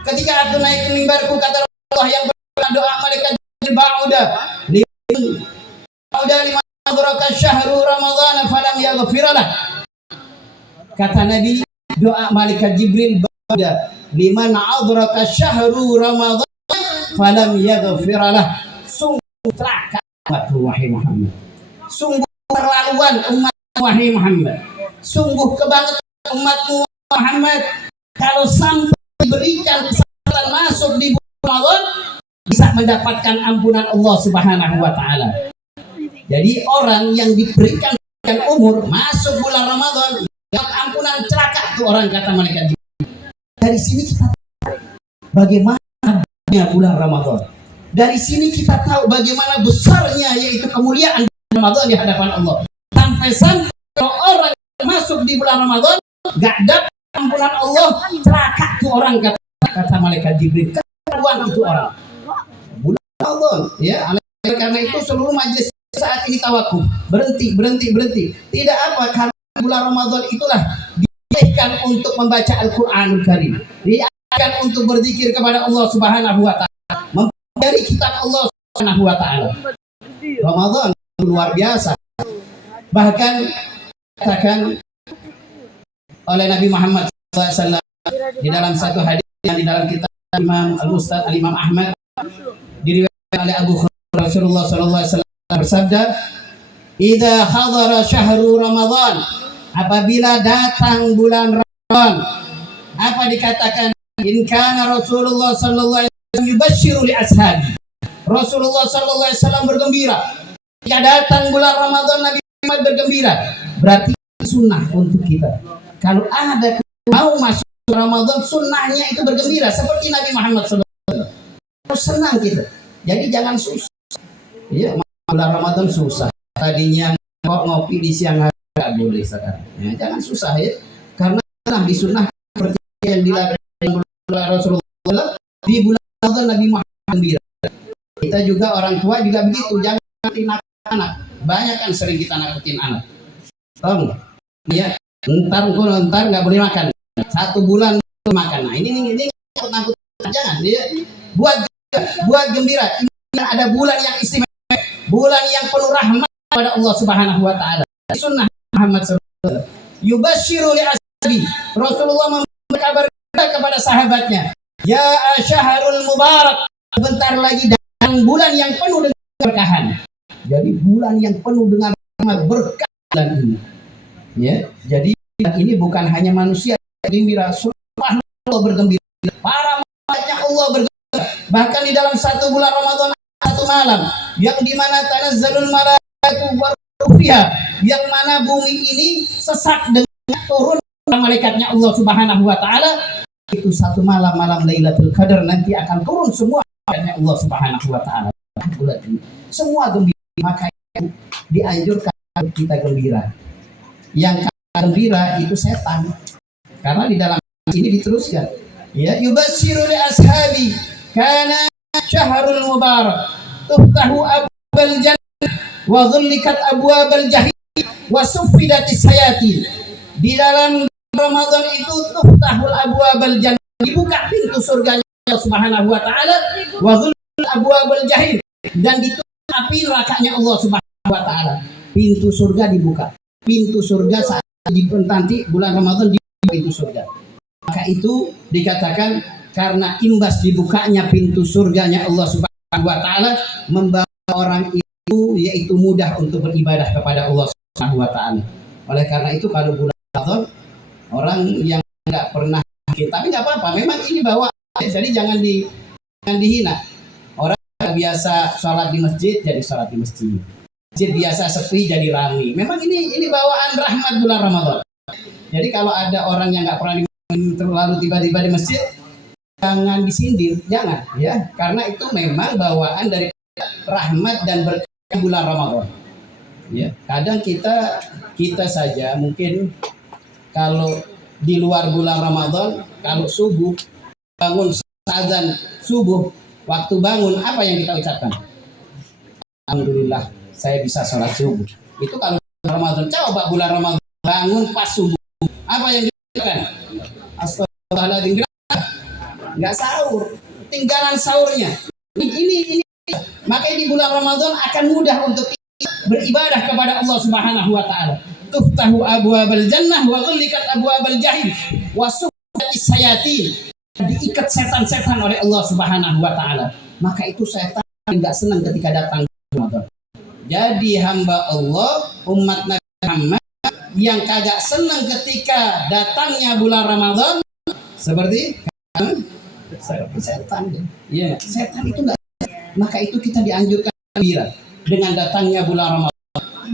Ketika aku naik ke mimbarku, kata Allah yang berdoa, doa malaikat Jibril, ba'uda liman adraka syahru Ramadhan falam yaghfiralah. Kata Nabi, doa malaikat Jibril, liman adraka syahru Ramadhan falam yaghfiralah. Sungguh celaka umatmu, wahai Muhammad. Sungguh terlaluan umat, wahai Muhammad. Sungguh kebangetan umatmu, Muhammad, kalau sampai diberikan kesempatan masuk di bulan Ramadan bisa mendapatkan ampunan Allah Subhanahu wa taala. Jadi orang yang diberikan umur masuk bulan Ramadan dapat ampunan, celaka tuh orang, kata malaikat Jibril. Dari sini kita tahu bagaimana bulan Ramadan. Dari sini kita tahu bagaimana besarnya yaitu kemuliaan Ramadan di hadapan Allah. Sampai orang yang masuk di bulan Ramadan gak dapat ampunan Allah, celaka tuh orang, kata malaikat Jibril. Keterlaluan itu orang. Bulan Ramadan, ya. Karena itu seluruh majelis saat ini tawakuf, berhenti. Tidak apa, karena bulan Ramadan itulah dibolehkan untuk membaca Al-Qur'anul Karim, dibolehkan untuk berzikir kepada Allah Subhanahu wa taala, mempelajari kitab Allah Subhanahu wa taala. Ramadan luar biasa. Bahkan katakan oleh Nabi Muhammad SAW di dalam satu hadis yang di dalam kitab Imam Al-Mustad Al-Imam Ahmad, diriwayatkan oleh Abu Hurairah, Rasulullah SAW bersabda, "Idza hadara syahru Ramadan," apabila datang bulan Ramadan, apa dikatakan? In kana Rasulullah sallallahu alaihi wasallam yubashshiru li ashabi. Rasulullah sallallahu alaihi wasallam bergembira. Jika datang bulan Ramadan, Nabi Muhammad bergembira. Berarti sunnah untuk kita. Kalau ada mau masuk Ramadan, sunnahnya itu bergembira seperti Nabi Muhammad sallallahu alaihi wasallam. Harus senang kita. Jadi jangan susah. Ya, bulan Ramadan susah. Tadinya kok ngopi di siang hari nggak boleh sekarang. Ya, jangan susah ya. Karena di sunnah seperti yang dilakukan oleh Rasulullah di bulan Ramadan, Nabi Muhammad gembira. Kita juga orang tua juga begitu. Jangan nakutin anak. Banyak kan sering kita nakutin anak. Tong, ya, ntar nggak boleh makan. 1 bulan makan. Nah ini nakut. Jangan dia buat gembira. Ini ada bulan yang istimewa, bulan yang penuh rahmat kepada Allah Subhanahu wa taala. Sunnah Muhammad sallallahu alaihi wasallam. Yubashshiru li ashabi. Rasulullah memberi kabar kepada sahabatnya, ya syahrul mubarak, sebentar lagi datang bulan yang penuh dengan keberkahan. Jadi bulan yang penuh dengan rahmat berkah bulan ini. Ya, jadi ini bukan hanya manusia gembira, Allah bergembira, para malaikat Allah bergembira. Bahkan di dalam 1 bulan Ramadan, 1 malam yang dimana tanazzalul malaikatu warrufiha, yang mana bumi ini sesak dengan turun malaikatnya Allah Subhanahu wa taala. Itu 1 malam Lailatul Qadar, nanti akan turun semua malaikatnya Allah Subhanahu wa taala. Bulan ini semua gembira, maka dianjurkan kita gembira. Yang gembira itu setan. Karena di dalam ini diteruskan, ya, yubashshiru li ashabi kana syahrul mubarak tuftahu abwabal jannah wa dhullikat abwabal jahim wa suffidatis sayatin. Di dalam Ramadan itu tuftahul abwabal jannah, dibuka pintu surganya Allah Subhanahu wa taala, wa dhullikat abwabal jahim, dan ditutup api nerakanya Allah Subhanahu wa taala. Pintu surga dibuka. Pintu surga saat nanti bulan Ramadan dibuka pintu surga. Maka itu dikatakan karena imbas dibukanya pintu surganya Allah Subhanahu wa taala membawa orang itu yaitu mudah untuk beribadah kepada Allah Subhanahu wa taala. Oleh karena itu kalau bulan Ramadan orang yang enggak pernah tapi enggak apa-apa, memang ini bawaan, jadi jangan dihina. Orang yang biasa sholat di masjid jadi sholat di masjid. Masjid biasa sepi jadi ramai. Memang ini bawaan rahmat bulan Ramadan. Jadi kalau ada orang yang enggak pernah terlalu tiba-tiba di masjid, jangan disindir, jangan ya, karena itu memang bawaan dari rahmat dan berkah bulan Ramadan. Ya, kadang kita saja mungkin kalau di luar bulan Ramadan, kalau subuh bangun azan subuh, waktu bangun apa yang kita ucapkan? Alhamdulillah saya bisa sholat subuh. Itu kalau Ramadan. Coba bulan Ramadan bangun pas subuh, apa yang diucapkan? Astagfirullahaladzim, nggak sahur, tinggalan sahurnya. Ini makanya di bulan Ramadan akan mudah untuk beribadah kepada Allah Subhanahu wa taala. Tuftahu abwabal jannah wa ghullikat abwabal jahim wa suffidatis sayatin. Diikat setan-setan oleh Allah Subhanahu wa taala. Maka itu setan enggak senang ketika datang Ramadan. Jadi hamba Allah, umat Nabi Muhammad yang kagak senang ketika datangnya bulan Ramadan seperti setan. Ya, setan itu enggak. Maka itu kita dianjurkan gembira dengan datangnya bulan Ramadan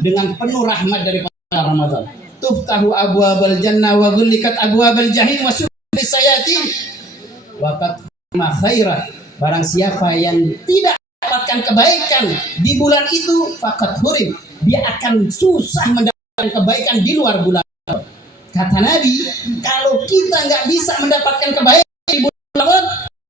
dengan penuh rahmat dari Ramadan. Tuftahu abwabal jannah wa ghullikat abwabal jahim wa suffidatis sayatin. Waqad ma khaira, barang siapa yang tidak mendapatkan kebaikan di bulan itu faqad hurim, dia akan susah mendapatkan kebaikan di luar bulan. Kata Nabi, kalau kita nggak bisa mendapatkan kebaikan di bulan Ramadan,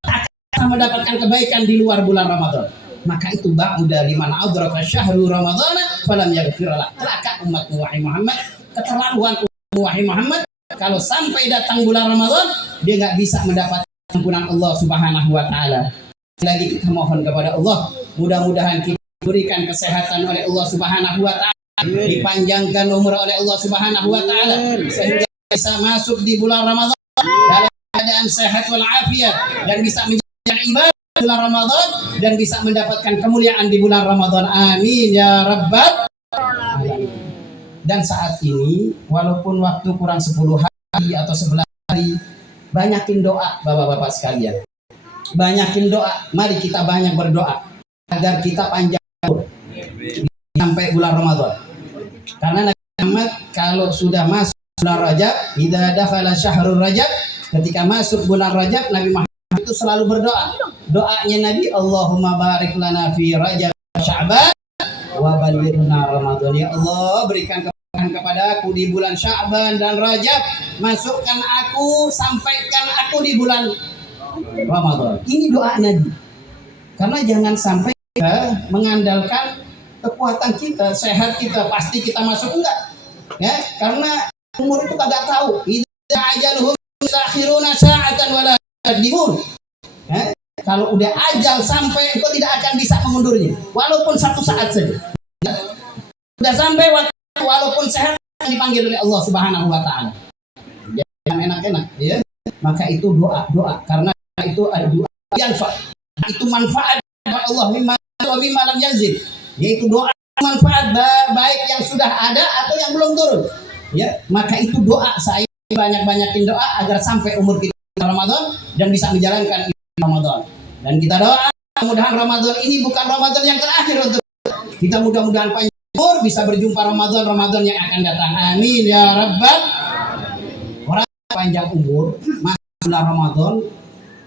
akan mendapatkan kebaikan di luar bulan Ramadan. maka itu ba'uda liman adraka syahru ramadhana falam yaghfir lah. Celaka umatmu wahai Muhammad, keterlaluan umatmu wahai Muhammad, kalau sampai datang bulan Ramadan dia nggak bisa mendapat ampunan Allah Subhanahu wa taala. Lagi kita mohon kepada Allah, mudah-mudahan kita diberikan kesehatan oleh Allah Subhanahu wa taala, dipanjangkan umur oleh Allah Subhanahu wa taala sehingga bisa masuk di bulan Ramadan dalam keadaan sehat walafiat dan bisa menjalankan ibadah bulan Ramadan dan bisa mendapatkan kemuliaan di bulan Ramadan. Amin ya rabbal alamin. Dan saat ini walaupun waktu kurang 10 hari atau 11 hari, banyakin doa Bapak-bapak sekalian. Banyakin doa. Mari kita banyak berdoa agar kita panjang umur sampai bulan Ramadan. Karena Nabi Muhammad kalau sudah masuk bulan Rajab, idza dakhala syahrul Rajab, ketika masuk bulan Rajab, Nabi Muhammad itu selalu berdoa. Doanya Nabi, Allahumma barik lana fi Rajab Sya'ban wa ballighna Ramadan. Ya Allah, berikan keberkahan kepada aku di bulan Sya'ban dan Rajab. Masukkan aku, sampaikan aku di bulan Ramadan. Ini doa Nabi. Karena jangan sampai kita mengandalkan kekuatan kita, sehat kita, pasti kita masuk, enggak. Ya, karena umur itu kagak tahu. Idza ajaluhum yusakhiruna sa'atan wala yaqdimun. Ya, kalau udah ajal sampai engkau tidak akan bisa mengundurnya walaupun 1 saat saja. Sudah sampai waktu walaupun sehat dipanggil oleh Allah Subhanahu wa taala. Jangan enak-enak ya. Maka itu doa karena itu ada doa yang itu manfaat Allah mimma lam yazid, yaitu doa manfaat baik yang sudah ada atau yang belum turun. Ya, maka itu doa saya banyak-banyakin doa agar sampai umur kita Ramadan dan bisa menjalankan Ramadan. Dan kita doa mudah-mudahan Ramadan ini bukan Ramadan yang terakhir untuk kita, mudah-mudahan panjang umur bisa berjumpa Ramadan yang akan datang. Amin ya rabbal. Orang panjang umur masuk bulan Ramadan,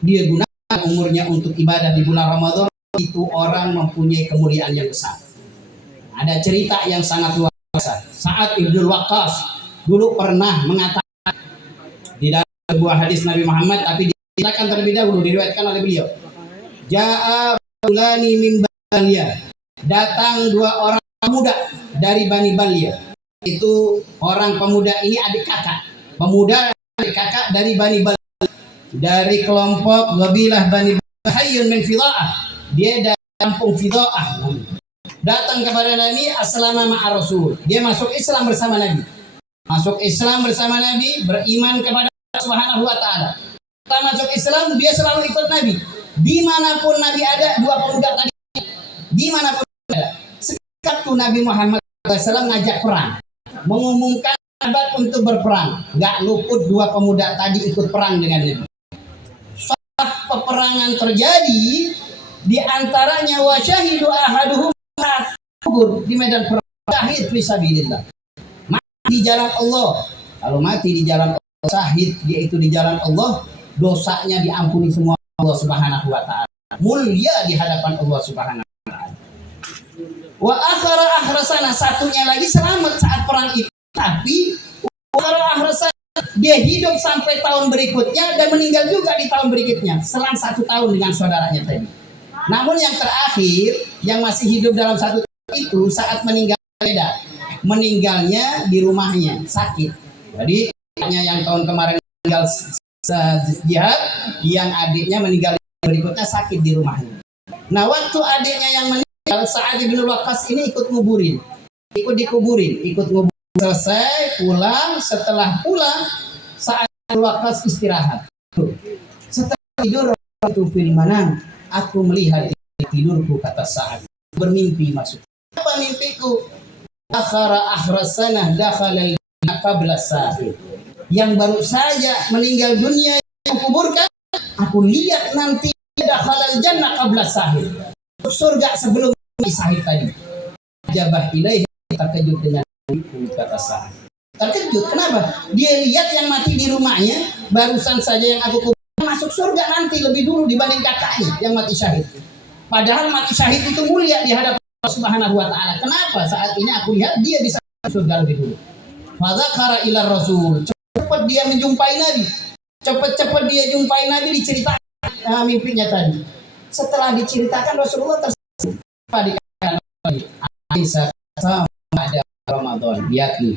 dia gunakan umurnya untuk ibadah di bulan Ramadan, itu orang mempunyai kemuliaan yang besar. Ada cerita yang sangat luar biasa. Saat Ibnu Waqqas dulu pernah mengatakan di dalam sebuah hadis Nabi Muhammad, tapi diceritakan terlebih dahulu, diriwayatkan oleh beliau. Ja'a rajulani min Baliyah. Datang 2 orang pemuda dari Bani Baliyah. Itu orang pemuda ini adik kakak. Pemuda adik kakak dari Bani Baliyah. Dari kelompok kabilah Bani Hayyun min Fida'ah. Dia dari kampung Fida'ah. Datang kepada Nabi, aslama ma'a Rasul. Dia masuk Islam bersama Nabi. Masuk Islam bersama Nabi, beriman kepada Allah Subhanahu wa taala. Setelah masuk Islam, dia selalu ikut Nabi. Dimanapun Nabi ada, 2 pemuda tadi. Dimanapun ada. Sekatu Nabi Muhammad SAW ngajak perang, mengumumkan sahabat untuk berperang. Gak luput 2 pemuda tadi ikut perang dengan Nabi. Setelah peperangan terjadi, di antaranya wa syahidu ahaduhum kubur di medan perang, syahid fi sabilillah. Di jalan Allah. Kalau mati di jalan Allah, syahid yaitu di jalan Allah, dosanya diampuni semua Allah Subhanahu wa taala. Mulia di hadapan Allah Subhanahu wa taala. Wa akhara ahrasana, satunya lagi selamat saat perang itu, tapi akhara ahrasana dia hidup sampai tahun berikutnya dan meninggal juga di tahun berikutnya, selang 1 tahun dengan saudaranya tadi. Namun yang terakhir yang masih hidup dalam 1 tahun itu saat meninggal beda. Meninggalnya di rumahnya sakit. Jadi yang tahun kemarin meninggal jihad, yang adiknya meninggal berikutnya sakit di rumahnya. Nah, waktu adiknya yang meninggal, Sa'ad bin Waqqas ini ikut nguburin. Ikut dikuburin, ikut nguburin. Selesai, pulang. Setelah pulang, Sa'ad bin Waqqas istirahat. Setelah tidur, itu fil manam, aku melihat di tidurku, kata Sa'ad. Bermimpi maksud. Apa mimpiku? Akhara akhrasanah dakhalal qabla sahib. Yang baru saja meninggal dunia yang kuburkan, aku lihat nanti dakhalal jannah qabla sahib. Surga sebelum sahib tadi. Jabah ilaihi, terkejut dengan itu, kata Sa'ad. Terkejut, kenapa? Dia lihat yang mati di rumahnya, barusan saja yang aku kuburkan masuk surga nanti lebih dulu dibanding kakaknya yang mati syahid. Padahal mati syahid itu mulia di hadapan Allah Subhanahu wa taala. Kenapa saat ini aku lihat dia bisa surga lebih dulu? Fadzakara ila Rasul. Cepat dia menjumpai Nabi. Cepat-cepat dia jumpai Nabi, diceritakan mimpinya tadi. Setelah diceritakan Rasulullah tersebut. Apa dikatakan oleh Aisyah ba'da Ramadan? Yakni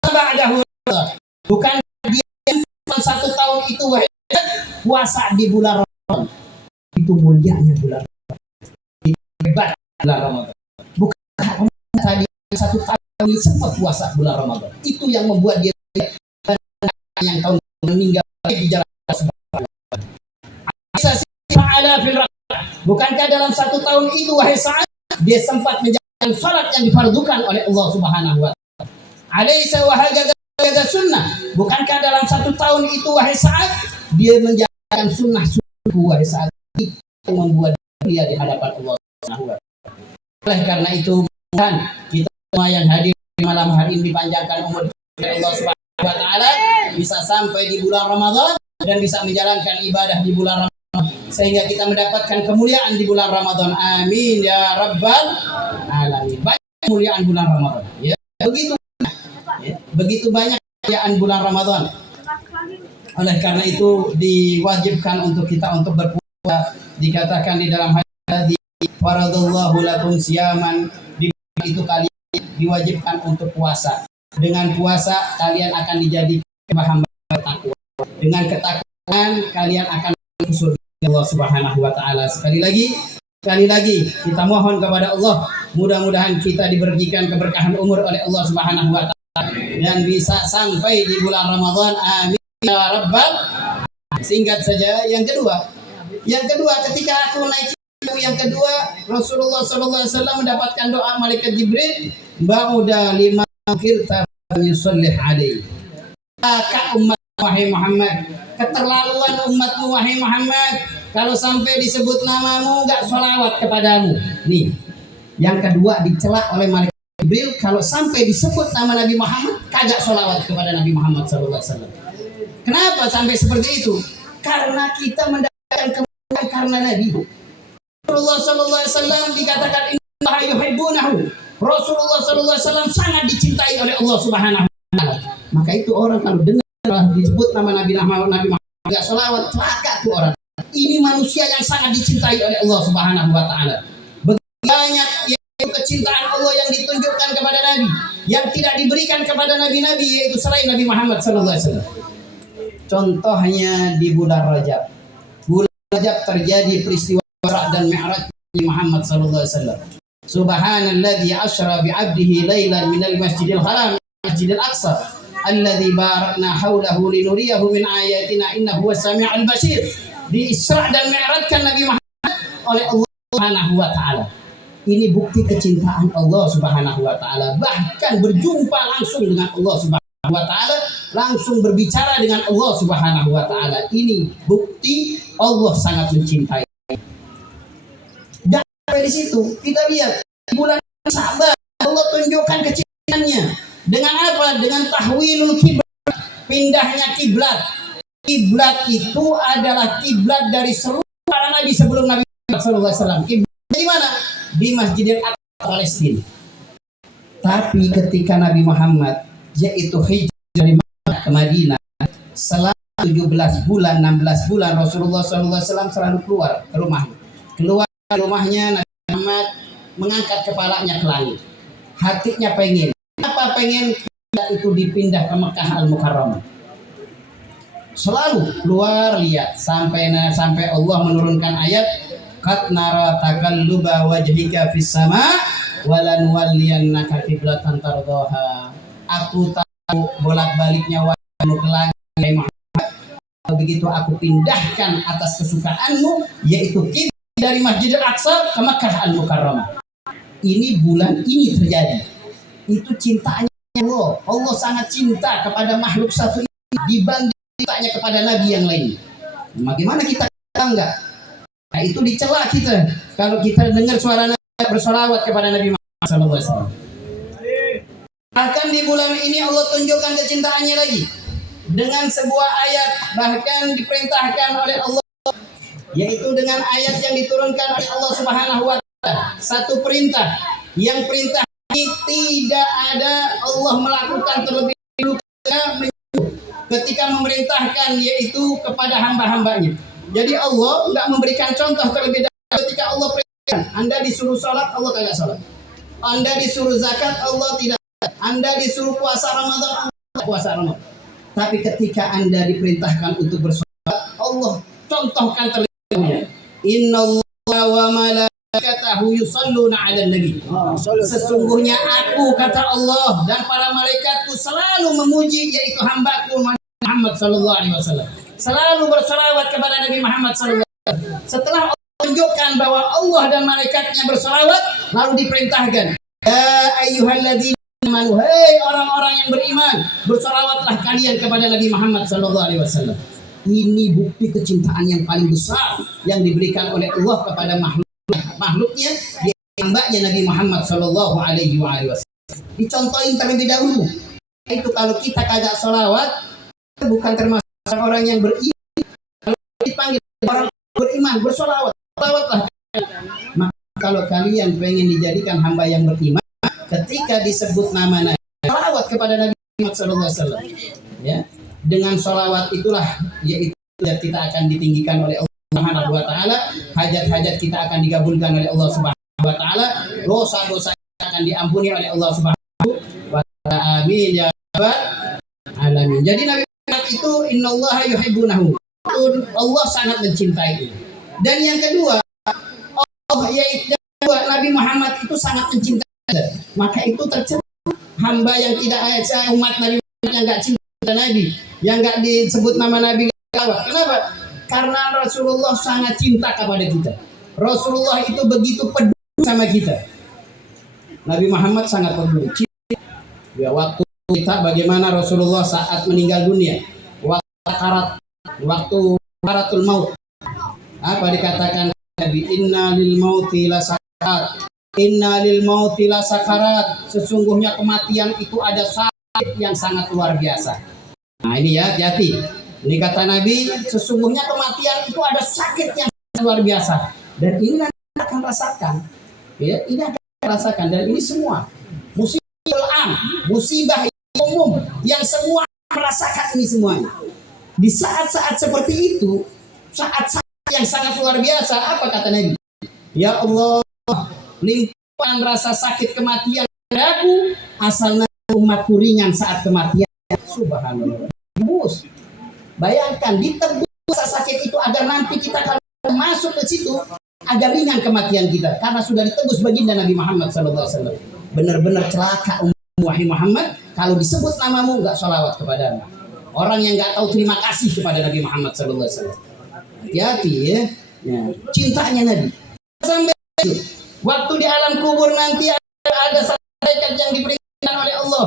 ba'da Ramadan. Bukan dia 1 tahun itu wahai puasa di bulan Ramadan. Itu mulianya bulan Ramadan. Hebat bulan Ramadan. Bukan tadi 1 tahun ini sempat puasa bulan Ramadan. Itu yang membuat dia yang tahun meninggal di jalan Allah. Bukankah dalam 1 tahun itu wahai Sa'ad dia sempat menjalankan salat yang difardukan oleh Allah Subhanahu wa taala. Alaysa wa hada sunnah. Bukankah dalam 1 tahun itu wahai Sa'ad dia menjalankan sunnah wahai Sa'ad yang membuat dia di hadapan Allah Subhanahu wa taala. Oleh karena itu mudah kita semua yang hadir di malam hari ini dipanjangkan umur Allah Subhanahu wa taala bisa sampai di bulan Ramadan dan bisa menjalankan ibadah di bulan Ramadan sehingga kita mendapatkan kemuliaan di bulan Ramadan. Amin ya rabbal alamin. Banyak kemuliaan bulan Ramadan. Ya, begitu banyak kemuliaan bulan Ramadan. Oleh karena itu diwajibkan untuk kita untuk berpuasa. Dikatakan di dalam hadis faradallahu lakum siyaman, itu kalian diwajibkan untuk puasa. Dengan puasa kalian akan dijadikan hamba takwa. Dengan ketakwaan kalian akan masuk surga Allah Subhanahu wa taala. Sekali lagi kita mohon kepada Allah mudah-mudahan kita diberikan keberkahan umur oleh Allah Subhanahu wa taala dan bisa sampai di bulan Ramadan. Amin ya rabbal. Singkat saja yang kedua ketika aku naik yang kedua Rasulullah sallallahu alaihi wasallam mendapatkan doa malaikat Jibril ba'da lima firta yusallih alaihi. Maka umat wahai Muhammad, keterlaluan umatmu wahai Muhammad, kalau sampai disebut namamu enggak sholawat kepadamu. Nih, yang kedua dicela oleh malaikat Jibril, kalau sampai disebut nama Nabi Muhammad kagak sholawat kepada Nabi Muhammad SAW. Kenapa sampai seperti itu? Karena kita mendapatkan kemuliaan karena Nabi. Rasulullah SAW dikatakan innallaha yuhibbunahu. Rasulullah SAW sangat dicintai oleh Allah Subhanahu wa taala. Maka itu orang kalau dengar disebut nama Nabi Muhammad enggak sholawat, celaka tuh orang. Ini manusia yang sangat dicintai oleh Allah Subhanahu wa taala. Banyak kecintaan Allah yang ditunjukkan kepada Nabi yang tidak diberikan kepada nabi-nabi yaitu selain Nabi Muhammad sallallahu alaihi wasallam. Contohnya di bulan Rajab. Bulan Rajab terjadi peristiwa Isra dan Mi'raj Nabi Muhammad sallallahu alaihi wasallam. Subhanalladzi asra bi 'abdihi lailan minal masjidil haram masjidil aqsa alladzi barakna haulahu linuriyahu min ayatina innahu was-sami'ul basir. Di Isra dan Mi'rajkan Nabi Muhammad oleh Allah Subhanahu wa taala. Ini bukti kecintaan Allah Subhanahu wa taala. Bahkan berjumpa langsung dengan Allah Subhanahu wa taala, langsung berbicara dengan Allah Subhanahu wa taala. Ini bukti Allah sangat mencintai. Dan sampai di situ kita lihat bulan Sa'ban Allah tunjukkan kecintaannya. Dengan apa? Dengan tahwilul kiblat, pindahnya kiblat. Kiblat itu adalah kiblat dari seluruh para nabi sebelum Nabi Muhammad SAW. Kiblat di mana? Di Masjidil Aqsa Palestina. Tapi ketika Nabi Muhammad yaitu hijrah dari Makkah ke Madinah selama 17 bulan 16 bulan Rasulullah SAW selalu keluar ke rumahnya. Keluar ke rumahnya Nabi Muhammad mengangkat kepalanya ke langit. Hatinya pengen. Apa pengen? Itu dipindah ke Mekah Al-Mukarramah. Selalu keluar lihat sampai Allah menurunkan ayat qad nara taqalluba wajhika fis sama walan walliyannaka qiblatan tardaha. Aku tahu bolak-baliknya wajahmu ke langit Muhammad. Begitu aku pindahkan atas kesukaanmu yaitu kiblat dari Masjidil Aqsa ke Makkah Al-Mukarramah. Ini bulan ini terjadi. Itu cintanya Allah. Allah sangat cinta kepada makhluk satu ini dibanding cintanya kepada nabi yang lain. Bagaimana kita enggak? Nah, itu dicela kita kalau kita dengar suara Nabi bersolawat kepada Nabi Muhammad SAW. Bahkan di bulan ini Allah tunjukkan kecintaannya lagi dengan sebuah ayat, bahkan diperintahkan oleh Allah, yaitu dengan ayat yang diturunkan oleh Allah Subhanahu wa taala. Satu perintah, yang perintah ini tidak ada Allah melakukan terlebih dahulu ketika memerintahkan, yaitu kepada hamba-hambanya. Jadi Allah enggak memberikan contoh terlebih dahulu ketika Allah Anda disuruh sholat, Allah kagak sholat. Anda disuruh zakat, Allah tidak. Anda disuruh puasa Ramadan, Allah tidak puasa Ramadan. Tapi ketika Anda diperintahkan untuk bersolat, Allah contohkan terlebih dahulu. Innallaha wa malaikatahu yusholluna 'alan nabi. Sesungguhnya aku, kata Allah, dan para malaikatku selalu memuji, yaitu hambaku Muhammad sallallahu alaihi wasallam. Selalu bersolawat kepada Nabi Muhammad sallallahu alaihi wasallam. Setelah menunjukkan bahwa Allah dan malaikatnya bersolawat, lalu diperintahkan, ya ayyuhalladzina amanu, hei orang-orang yang beriman, bersolawatlah kalian kepada Nabi Muhammad sallallahu alaihi wasallam. Ini bukti kecintaan yang paling besar yang diberikan oleh Allah kepada makhluknya, hambanya Nabi Muhammad sallallahu alaihi wasallam. Dicontohin terlebih dahulu. Itu kalau kita kagak solawat, bukan termasuk orang yang beriman. Kalau dipanggil orang beriman, bersolawat, solawatlah. Maka kalau kalian pengen dijadikan hamba yang beriman, ketika disebut nama Nabi, solawat kepada Nabi Muhammad SAW. Ya, dengan solawat itulah, yaitu kita akan ditinggikan oleh Allah Subhanahu Wa Taala, hajat-hajat kita akan digabulkan oleh Allah Subhanahu Wa Taala, dosa-dosa akan diampuni oleh Allah Subhanahu Wa Taala. Amin ya rabbal alamin. Jadi Nabi itu innallaha yuhibbunahu. Allah sangat mencintai. Dan yang kedua, yaitu Nabi Muhammad itu sangat mencintai. Maka itu tercela hamba yang tidak umat Nabi yang enggak cinta Nabi, yang enggak disebut nama Nabi. Kenapa? Karena Rasulullah sangat cinta kepada kita. Rasulullah itu begitu peduli sama kita. Nabi Muhammad sangat peduli. Ya, waktu kita bagaimana Rasulullah saat meninggal dunia, waktu sakaratul maut, apa dikatakan Nabi, inna lil mauti la sakarat, inna lil mauti la sakarat, sesungguhnya kematian itu ada sakit yang sangat luar biasa. Nah ini ya, hati-hati. Ini kata Nabi, sesungguhnya kematian itu ada sakit yang sangat luar biasa, dan ini akan rasakan. Ya, ini akan rasakan, dan ini semua musibah umum yang semua merasakan ini semuanya. Di saat-saat seperti itu, saat-saat yang sangat luar biasa, apa kata Nabi? Ya Allah, limpahkan rasa sakit kematian padaku, asal umatku ringan saat kematian. Subhanallah. Tebus. Bayangkan, ditebus rasa sakit itu agar nanti kita kalau masuk ke situ agar ringan kematian kita, karena sudah ditebus baginda Nabi Muhammad SAW. Benar-benar celaka wahai Muhammad, kalau disebut namamu nggak sholawat kepadamu. Orang yang nggak tahu terima kasih kepada Nabi Muhammad SAW. Hati-hati ya. Cintanya Nabi. Sampai itu, waktu di alam kubur nanti ada malaikat yang diperintahkan oleh Allah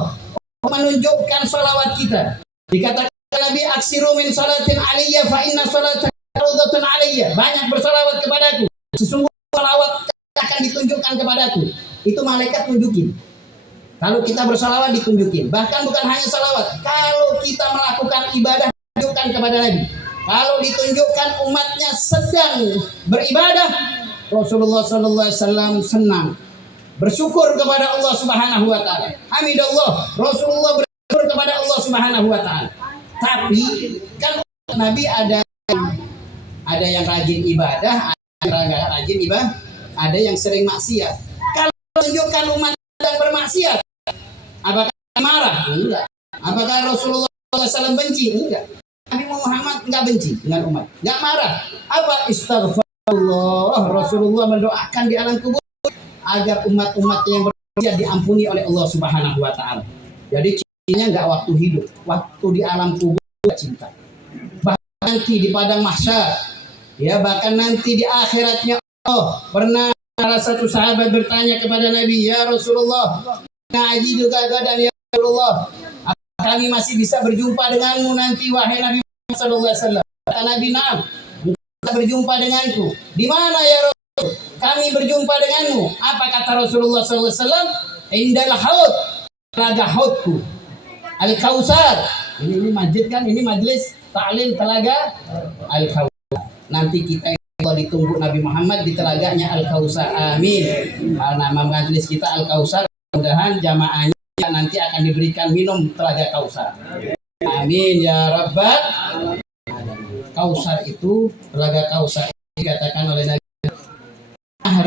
menunjukkan sholawat kita. Dikatakan Nabi, aksiru min salatin aliyya fa inna salatan rawdatun aliyya. Banyak bersolawat kepadaku. Sesungguhnya sholawat akan ditunjukkan kepadaku. Itu malaikat tunjukin. Kalau kita bersalawat ditunjukin. Bahkan bukan hanya salawat. Kalau kita melakukan ibadah ditunjukkan kepada Nabi. Kalau ditunjukkan umatnya sedang beribadah, Rasulullah SAW senang, bersyukur kepada Allah Subhanahu Wa Taala. Hamidallah, Rasulullah bersyukur kepada Allah Subhanahu Wa Taala. Tapi kan Nabi ada yang rajin ibadah, ada yang nggak rajin ibadah, ada yang sering maksiat. Kalau tunjukkan umat yang bermaksiat, apakah marah? Enggak. Apakah Rasulullah SAW benci? Enggak. Nabi Muhammad enggak benci dengan umat, enggak marah. Apa? Istighfarullah. Rasulullah mendoakan di alam kubur agar umat-umat yang bermaksiat diampuni oleh Allah Subhanahu Wa Taala. Jadi cintanya enggak waktu hidup, waktu di alam kubur cinta. Bahkan nanti di padang mahsyar, ya bahkan nanti di akhiratnya Allah. Pernah salah satu sahabat bertanya kepada Nabi, ya Rasulullah, ngaji juga dan ya Rasulullah, kami masih bisa berjumpa denganmu nanti wahai Nabi Muhammad SAW. Kata Nabi, "Na'am, bisa berjumpa denganku." Di mana ya Rasul? Kami berjumpa denganmu. Apa kata Rasulullah SAW? Indal haud, telaga haudku, Al-Kausar. Ini masjid kan? Ini majlis ta'lim telaga Al-Kausar. Nanti kita ditunggu Nabi Muhammad di telaganya Al-Kausar. Amin. Nama majlis kita Al-Kausar. Mudah-mudahan jamaahnya nanti akan diberikan minum telaga Kausar. Amin ya rabbal alamin. Kausar itu, telaga Kausar dikatakan oleh Nabi,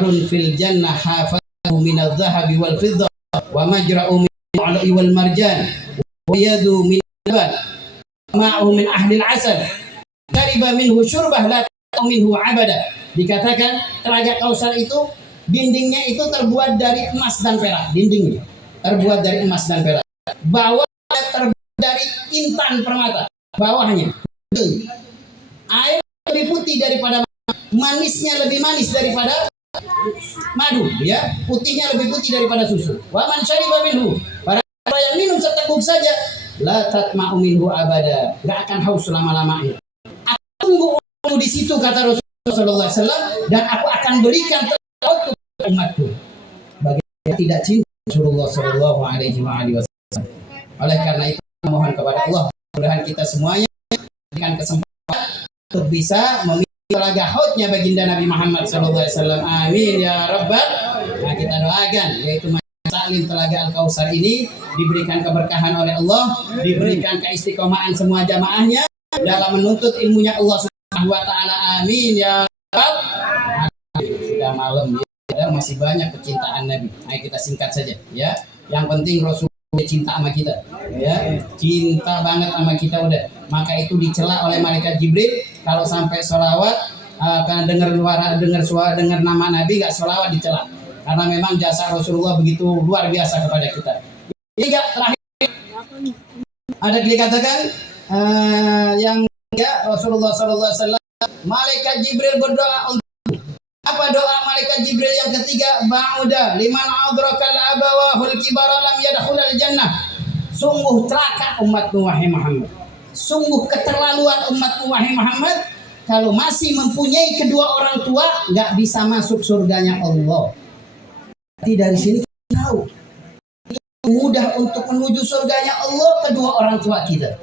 naharun fil jannah hafatuhu minadh dhahabi wal fiddah wa majra'u min al-lu'li wal marjan wa yadu min al-ban ma'u min ahli al-asal kariba minhu syurbah la minhu abada. Dikatakan telaga Kausar itu dindingnya itu terbuat dari emas dan perak, dindingnya terbuat dari emas dan perak, bawahnya terbuat dari intan permata, bawahnya air lebih putih daripada manisnya lebih manis daripada madu, ya, putihnya lebih putih daripada susu. Wa man syariba minhu, para yang minum seteguk saja la tatma'u minhu abada, enggak akan haus selama-lamanya. Aku tunggu di situ kata Rasulullah SAW, dan aku akan berikan untuk umatku bagi yang tidak cinta Rasulullah Shallallahu Alaihi Wasallam. Oleh karena itu mohon kepada Allah, mudah-mudahan kita semuanya diberikan kesempatan untuk bisa memiliki telaga haudnya baginda Nabi Muhammad Shallallahu Alaihi Wasallam. Amin ya Rabbal. Nah, kita doakan yaitu Salim Telaga Al-Kausar ini diberikan keberkahan oleh Allah, diberikan keistiqomahan semua jamaahnya dalam menuntut ilmunya Allah Subhanahu wa taala. Amin ya Rabbal. Sudah malam ya, masih banyak kecintaan Nabi. Ayo kita singkat saja ya. Yang penting Rasulullah cinta sama kita ya. Cinta banget sama kita udah. Maka itu dicela oleh malaikat Jibril kalau sampai sholawat karena dengar nama Nabi gak sholawat dicela. Karena memang jasa Rasulullah begitu luar biasa kepada kita. Ini terakhir ada dikatakan yang ya Rasulullah SAW, malaikat Jibril berdoa untuk apa doa malaikat Jibril yang ketiga? Ba'uda liman adrakal abawahul kibara lam yadkhulal jannah. Sungguh celaka umatmu wahai Muhammad. Sungguh keterlaluan umatmu wahai Muhammad kalau masih mempunyai kedua orang tua nggak bisa masuk surganya Allah. Jadi dari sini kita tahu mudah untuk menuju surganya Allah kedua orang tua kita.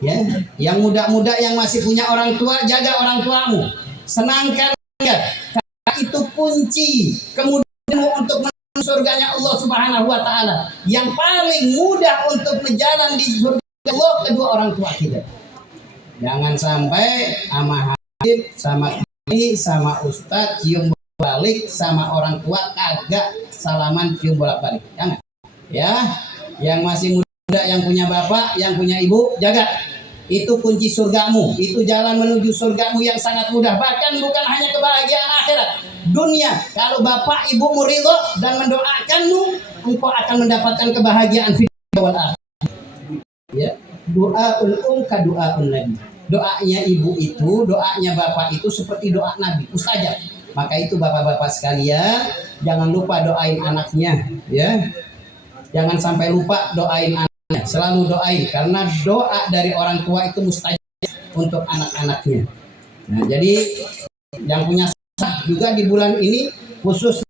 Ya, yang muda-muda yang masih punya orang tua, jaga orang tuamu. Senangkan dia. Karena itu kunci kemudahan untuk menuju surganya Allah Subhanahu wa taala. Yang paling mudah untuk berjalan di surga Allah kedua orang tua kita. Jangan sampai sama habib, sama kiai, sama ustadz cium balik, sama orang tua kagak salaman cium bolak-balik. Jangan. Ya, yang masih muda, yang punya bapak, yang punya ibu, jaga. Itu kunci surgamu, itu jalan menuju surgamu yang sangat mudah. Bahkan bukan hanya kebahagiaan akhirat, dunia. Kalau bapak ibumu ridho dan mendoakanmu, engkau akan mendapatkan kebahagiaan fid wal akhirah. Ya, doaul ka doaun nabi. Doanya ibu itu, doanya bapak itu seperti doa Nabi, mustajab. Maka itu bapak-bapak sekalian, jangan lupa doain anaknya, ya. Jangan sampai lupa doain anaknya, selalu doain karena doa dari orang tua itu mustajab untuk anak-anaknya. Nah, jadi yang punya sah juga di bulan ini khusus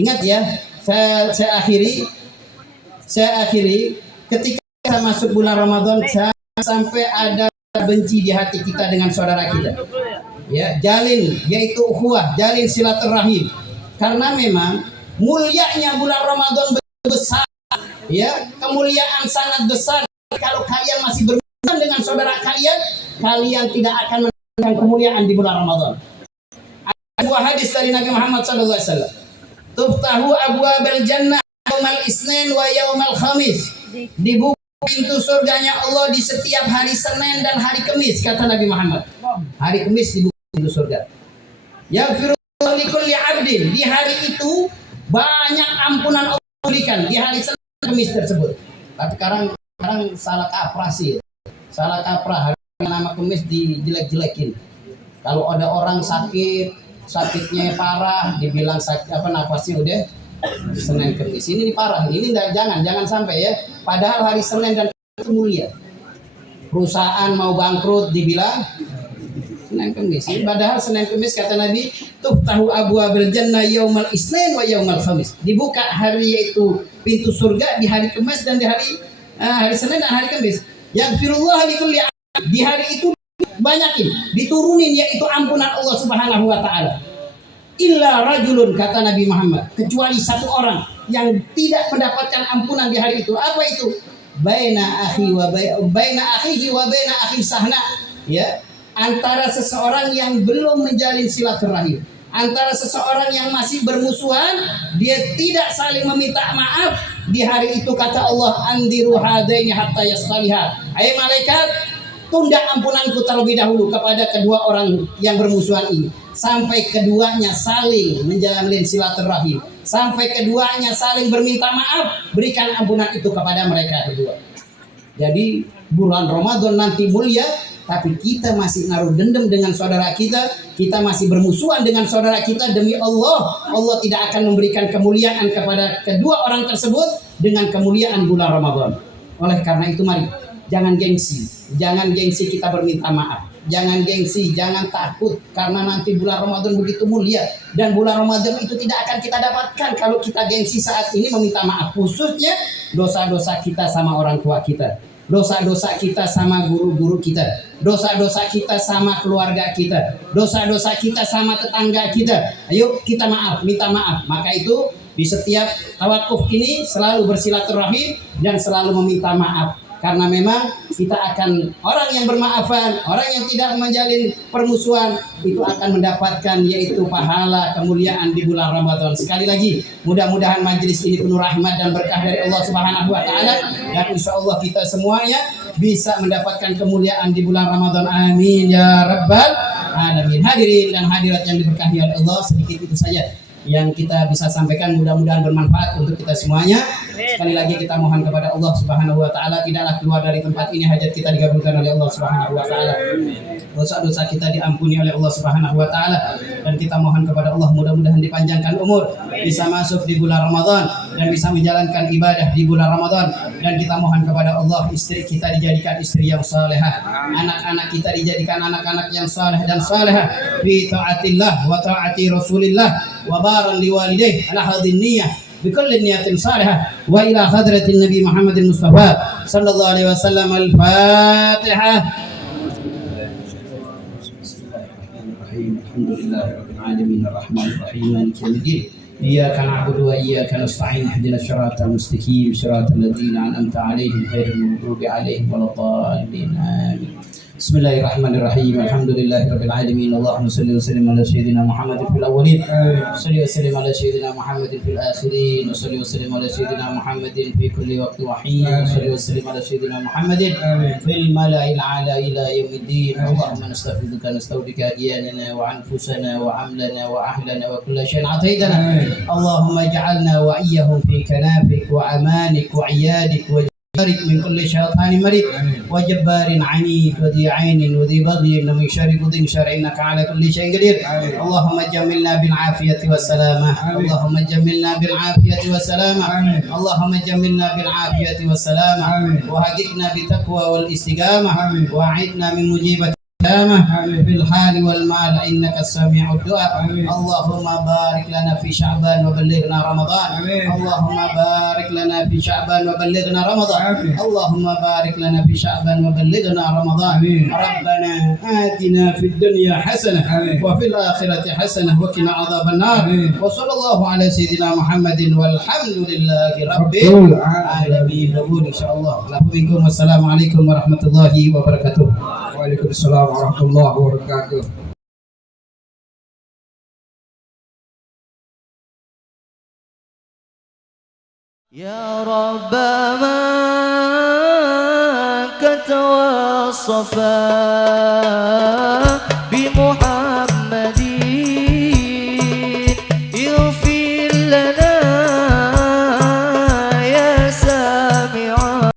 ingat ya, saya akhiri ketika kita masuk bulan Ramadan sampai ada benci di hati kita dengan saudara kita. Ya, jalin yaitu ukhuwah, jalin silaturahim. Karena memang mulianya bulan Ramadan besar, ya, kemuliaan sangat besar. Kalau kalian masih berhubungan dengan saudara kalian, kalian tidak akan mendapatkan kemuliaan di bulan Ramadan. Ada sebuah hadis dari Nabi Muhammad SAW. Tuftahu abwabal jannah yaumal isnin wa yaumal khamis. Dibuka pintu surganya Allah di setiap hari Senin dan hari Kamis, kata Nabi Muhammad. Hari Kamis dibuka pintu surga. Yaghfirullahu likulli 'abdin. Di hari itu banyak ampunan Allah berikan di hari Senin dan Kamis tersebut. Tapi sekarang salah kaprah sih. Salah kaprah, hari nama Kamis dijelek-jelekin. Kalau ada orang sakitnya parah, dibilang sakit nafasnya udah Senin Kamis. Ini parah, ini jangan sampai ya. Padahal hari Senin dan Kamis itu mulia. Perusahaan mau bangkrut dibilang Senin Kamis. Padahal Senin Kamis kata Nabi, tuftahu abwabal jannah yaumal isnin wa yaumal khamis. Dibuka hari yaitu pintu surga di hari Kamis dan di hari Senin dan hari Kamis. Yaghfirullahu likulli 'abdin. Di hari itu banyakin diturunin yaitu ampunan Allah Subhanahu wa taala. Illa rajulun, kata Nabi Muhammad, kecuali satu orang yang tidak mendapatkan ampunan di hari itu. Apa itu? Baina akhihi wa baina akhi sahna. Ya, antara seseorang yang belum menjalin silaturahim, antara seseorang yang masih bermusuhan, dia tidak saling meminta maaf, di hari itu kata Allah, andiru hadaini hatta yastaliha. Hai malaikat, tunda ampunanku terlebih dahulu kepada kedua orang yang bermusuhan ini, sampai keduanya saling menjalin silaturahim, sampai keduanya saling berminta maaf, berikan ampunan itu kepada mereka berdua. Jadi bulan Ramadan nanti mulia, tapi kita masih naruh dendam dengan saudara kita, kita masih bermusuhan dengan saudara kita, demi Allah, Allah tidak akan memberikan kemuliaan kepada kedua orang tersebut dengan kemuliaan bulan Ramadan. Oleh karena itu mari, jangan gengsi kita berminta maaf. Jangan gengsi, jangan takut, karena nanti bulan Ramadan begitu mulia, dan bulan Ramadan itu tidak akan kita dapatkan kalau kita gengsi saat ini meminta maaf, khususnya dosa-dosa kita sama orang tua kita, dosa-dosa kita sama guru-guru kita, dosa-dosa kita sama keluarga kita, dosa-dosa kita sama tetangga kita. Ayo kita maaf, minta maaf. Maka itu di setiap tawakuf ini selalu bersilaturahim dan selalu meminta maaf. Karena memang kita akan, orang yang bermaafan, orang yang tidak menjalin permusuhan, itu akan mendapatkan yaitu pahala kemuliaan di bulan Ramadan. Sekali lagi, mudah-mudahan majelis ini penuh rahmat dan berkah dari Allah Subhanahu wa taala, dan insya Allah kita semuanya bisa mendapatkan kemuliaan di bulan Ramadan. Amin ya rabbal alamin. Hadirin dan hadirat yang diberkahi oleh Allah, sedikit itu saja yang kita bisa sampaikan, mudah-mudahan bermanfaat untuk kita semuanya. Sekali lagi kita mohon kepada Allah Subhanahu wa taala, tidaklah keluar dari tempat ini hajat kita dikabulkan oleh Allah Subhanahu wa taala, dosa-dosa kita diampuni oleh Allah Subhanahu wa taala, dan kita mohon kepada Allah mudah-mudahan dipanjangkan umur, bisa masuk di bulan Ramadan dan bisa menjalankan ibadah di bulan Ramadan. Dan kita mohon kepada Allah, istri kita dijadikan istri yang salehah, anak-anak kita dijadikan anak-anak yang saleh dan salehah, bi taatillah wa taati Rasulillah, wa baran liwalidayh ala hadhihi niyyah بكل نية صالحة وإلى حضرة النبي محمد المصطفى صلى الله عليه وسلم. الفاتحة. الحمد لله رب العالمين الرحمن الرحيم مالك يوم الدين إياك نعبد وإياك نستعين اهدنا الصراط المستقيم صراط الذين أنعمت عليهم غير المغضوب عليهم ولا الضالين آمين. بسم الله الرحمن الرحيم الحمد لله رب العالمين اللهم صل وسلم على سيدنا محمد في الأولين صل وسلم على سيدنا محمد في الآخرين وصل وسلم على سيدنا محمد في كل وقت وحين وصل وسلم على سيدنا محمد في الملأ الأعلى إلى يوم الدين. اللهم نستغفرك نستودعك أدياننا وأنفسنا وعملنا وأهلنا وكل شيء عطيتنا. اللهم اجعلنا وإياهم في كنافك وأمانك وعيادك بارك من كل شيطان مريض وجبار عنيد وذي عين وذي بغي ومن شر ذي شر انك على كل شيء قدير. اللهم جملنا بالعافيه والسلامه، اللهم جملنا بالعافيه والسلامه، اللهم جملنا بالعافيه والسلامه، وهدنا بالتقوى والاستقامه، واعدنا من مجيبه في الحال والمال إنك السميع الدعاء. اللهم بارك لنا في شعبان وبلغنا رمضان، اللهم بارك لنا في شعبان وبلغنا رمضان، اللهم بارك لنا في شعبان وبلغنا رمضان. ربنا آتنا في الدنيا حسنة وفي الآخرة حسنة وقنا عذاب النار. وصلى الله على سيدنا محمد والحمد لله رب العالمين. نقول إن شاء الله لكم والسلام عليكم ورحمة الله وبركاته. Waalaikumsalam warahmatullahi wabarakatuh. يا رب من كتوى الصفا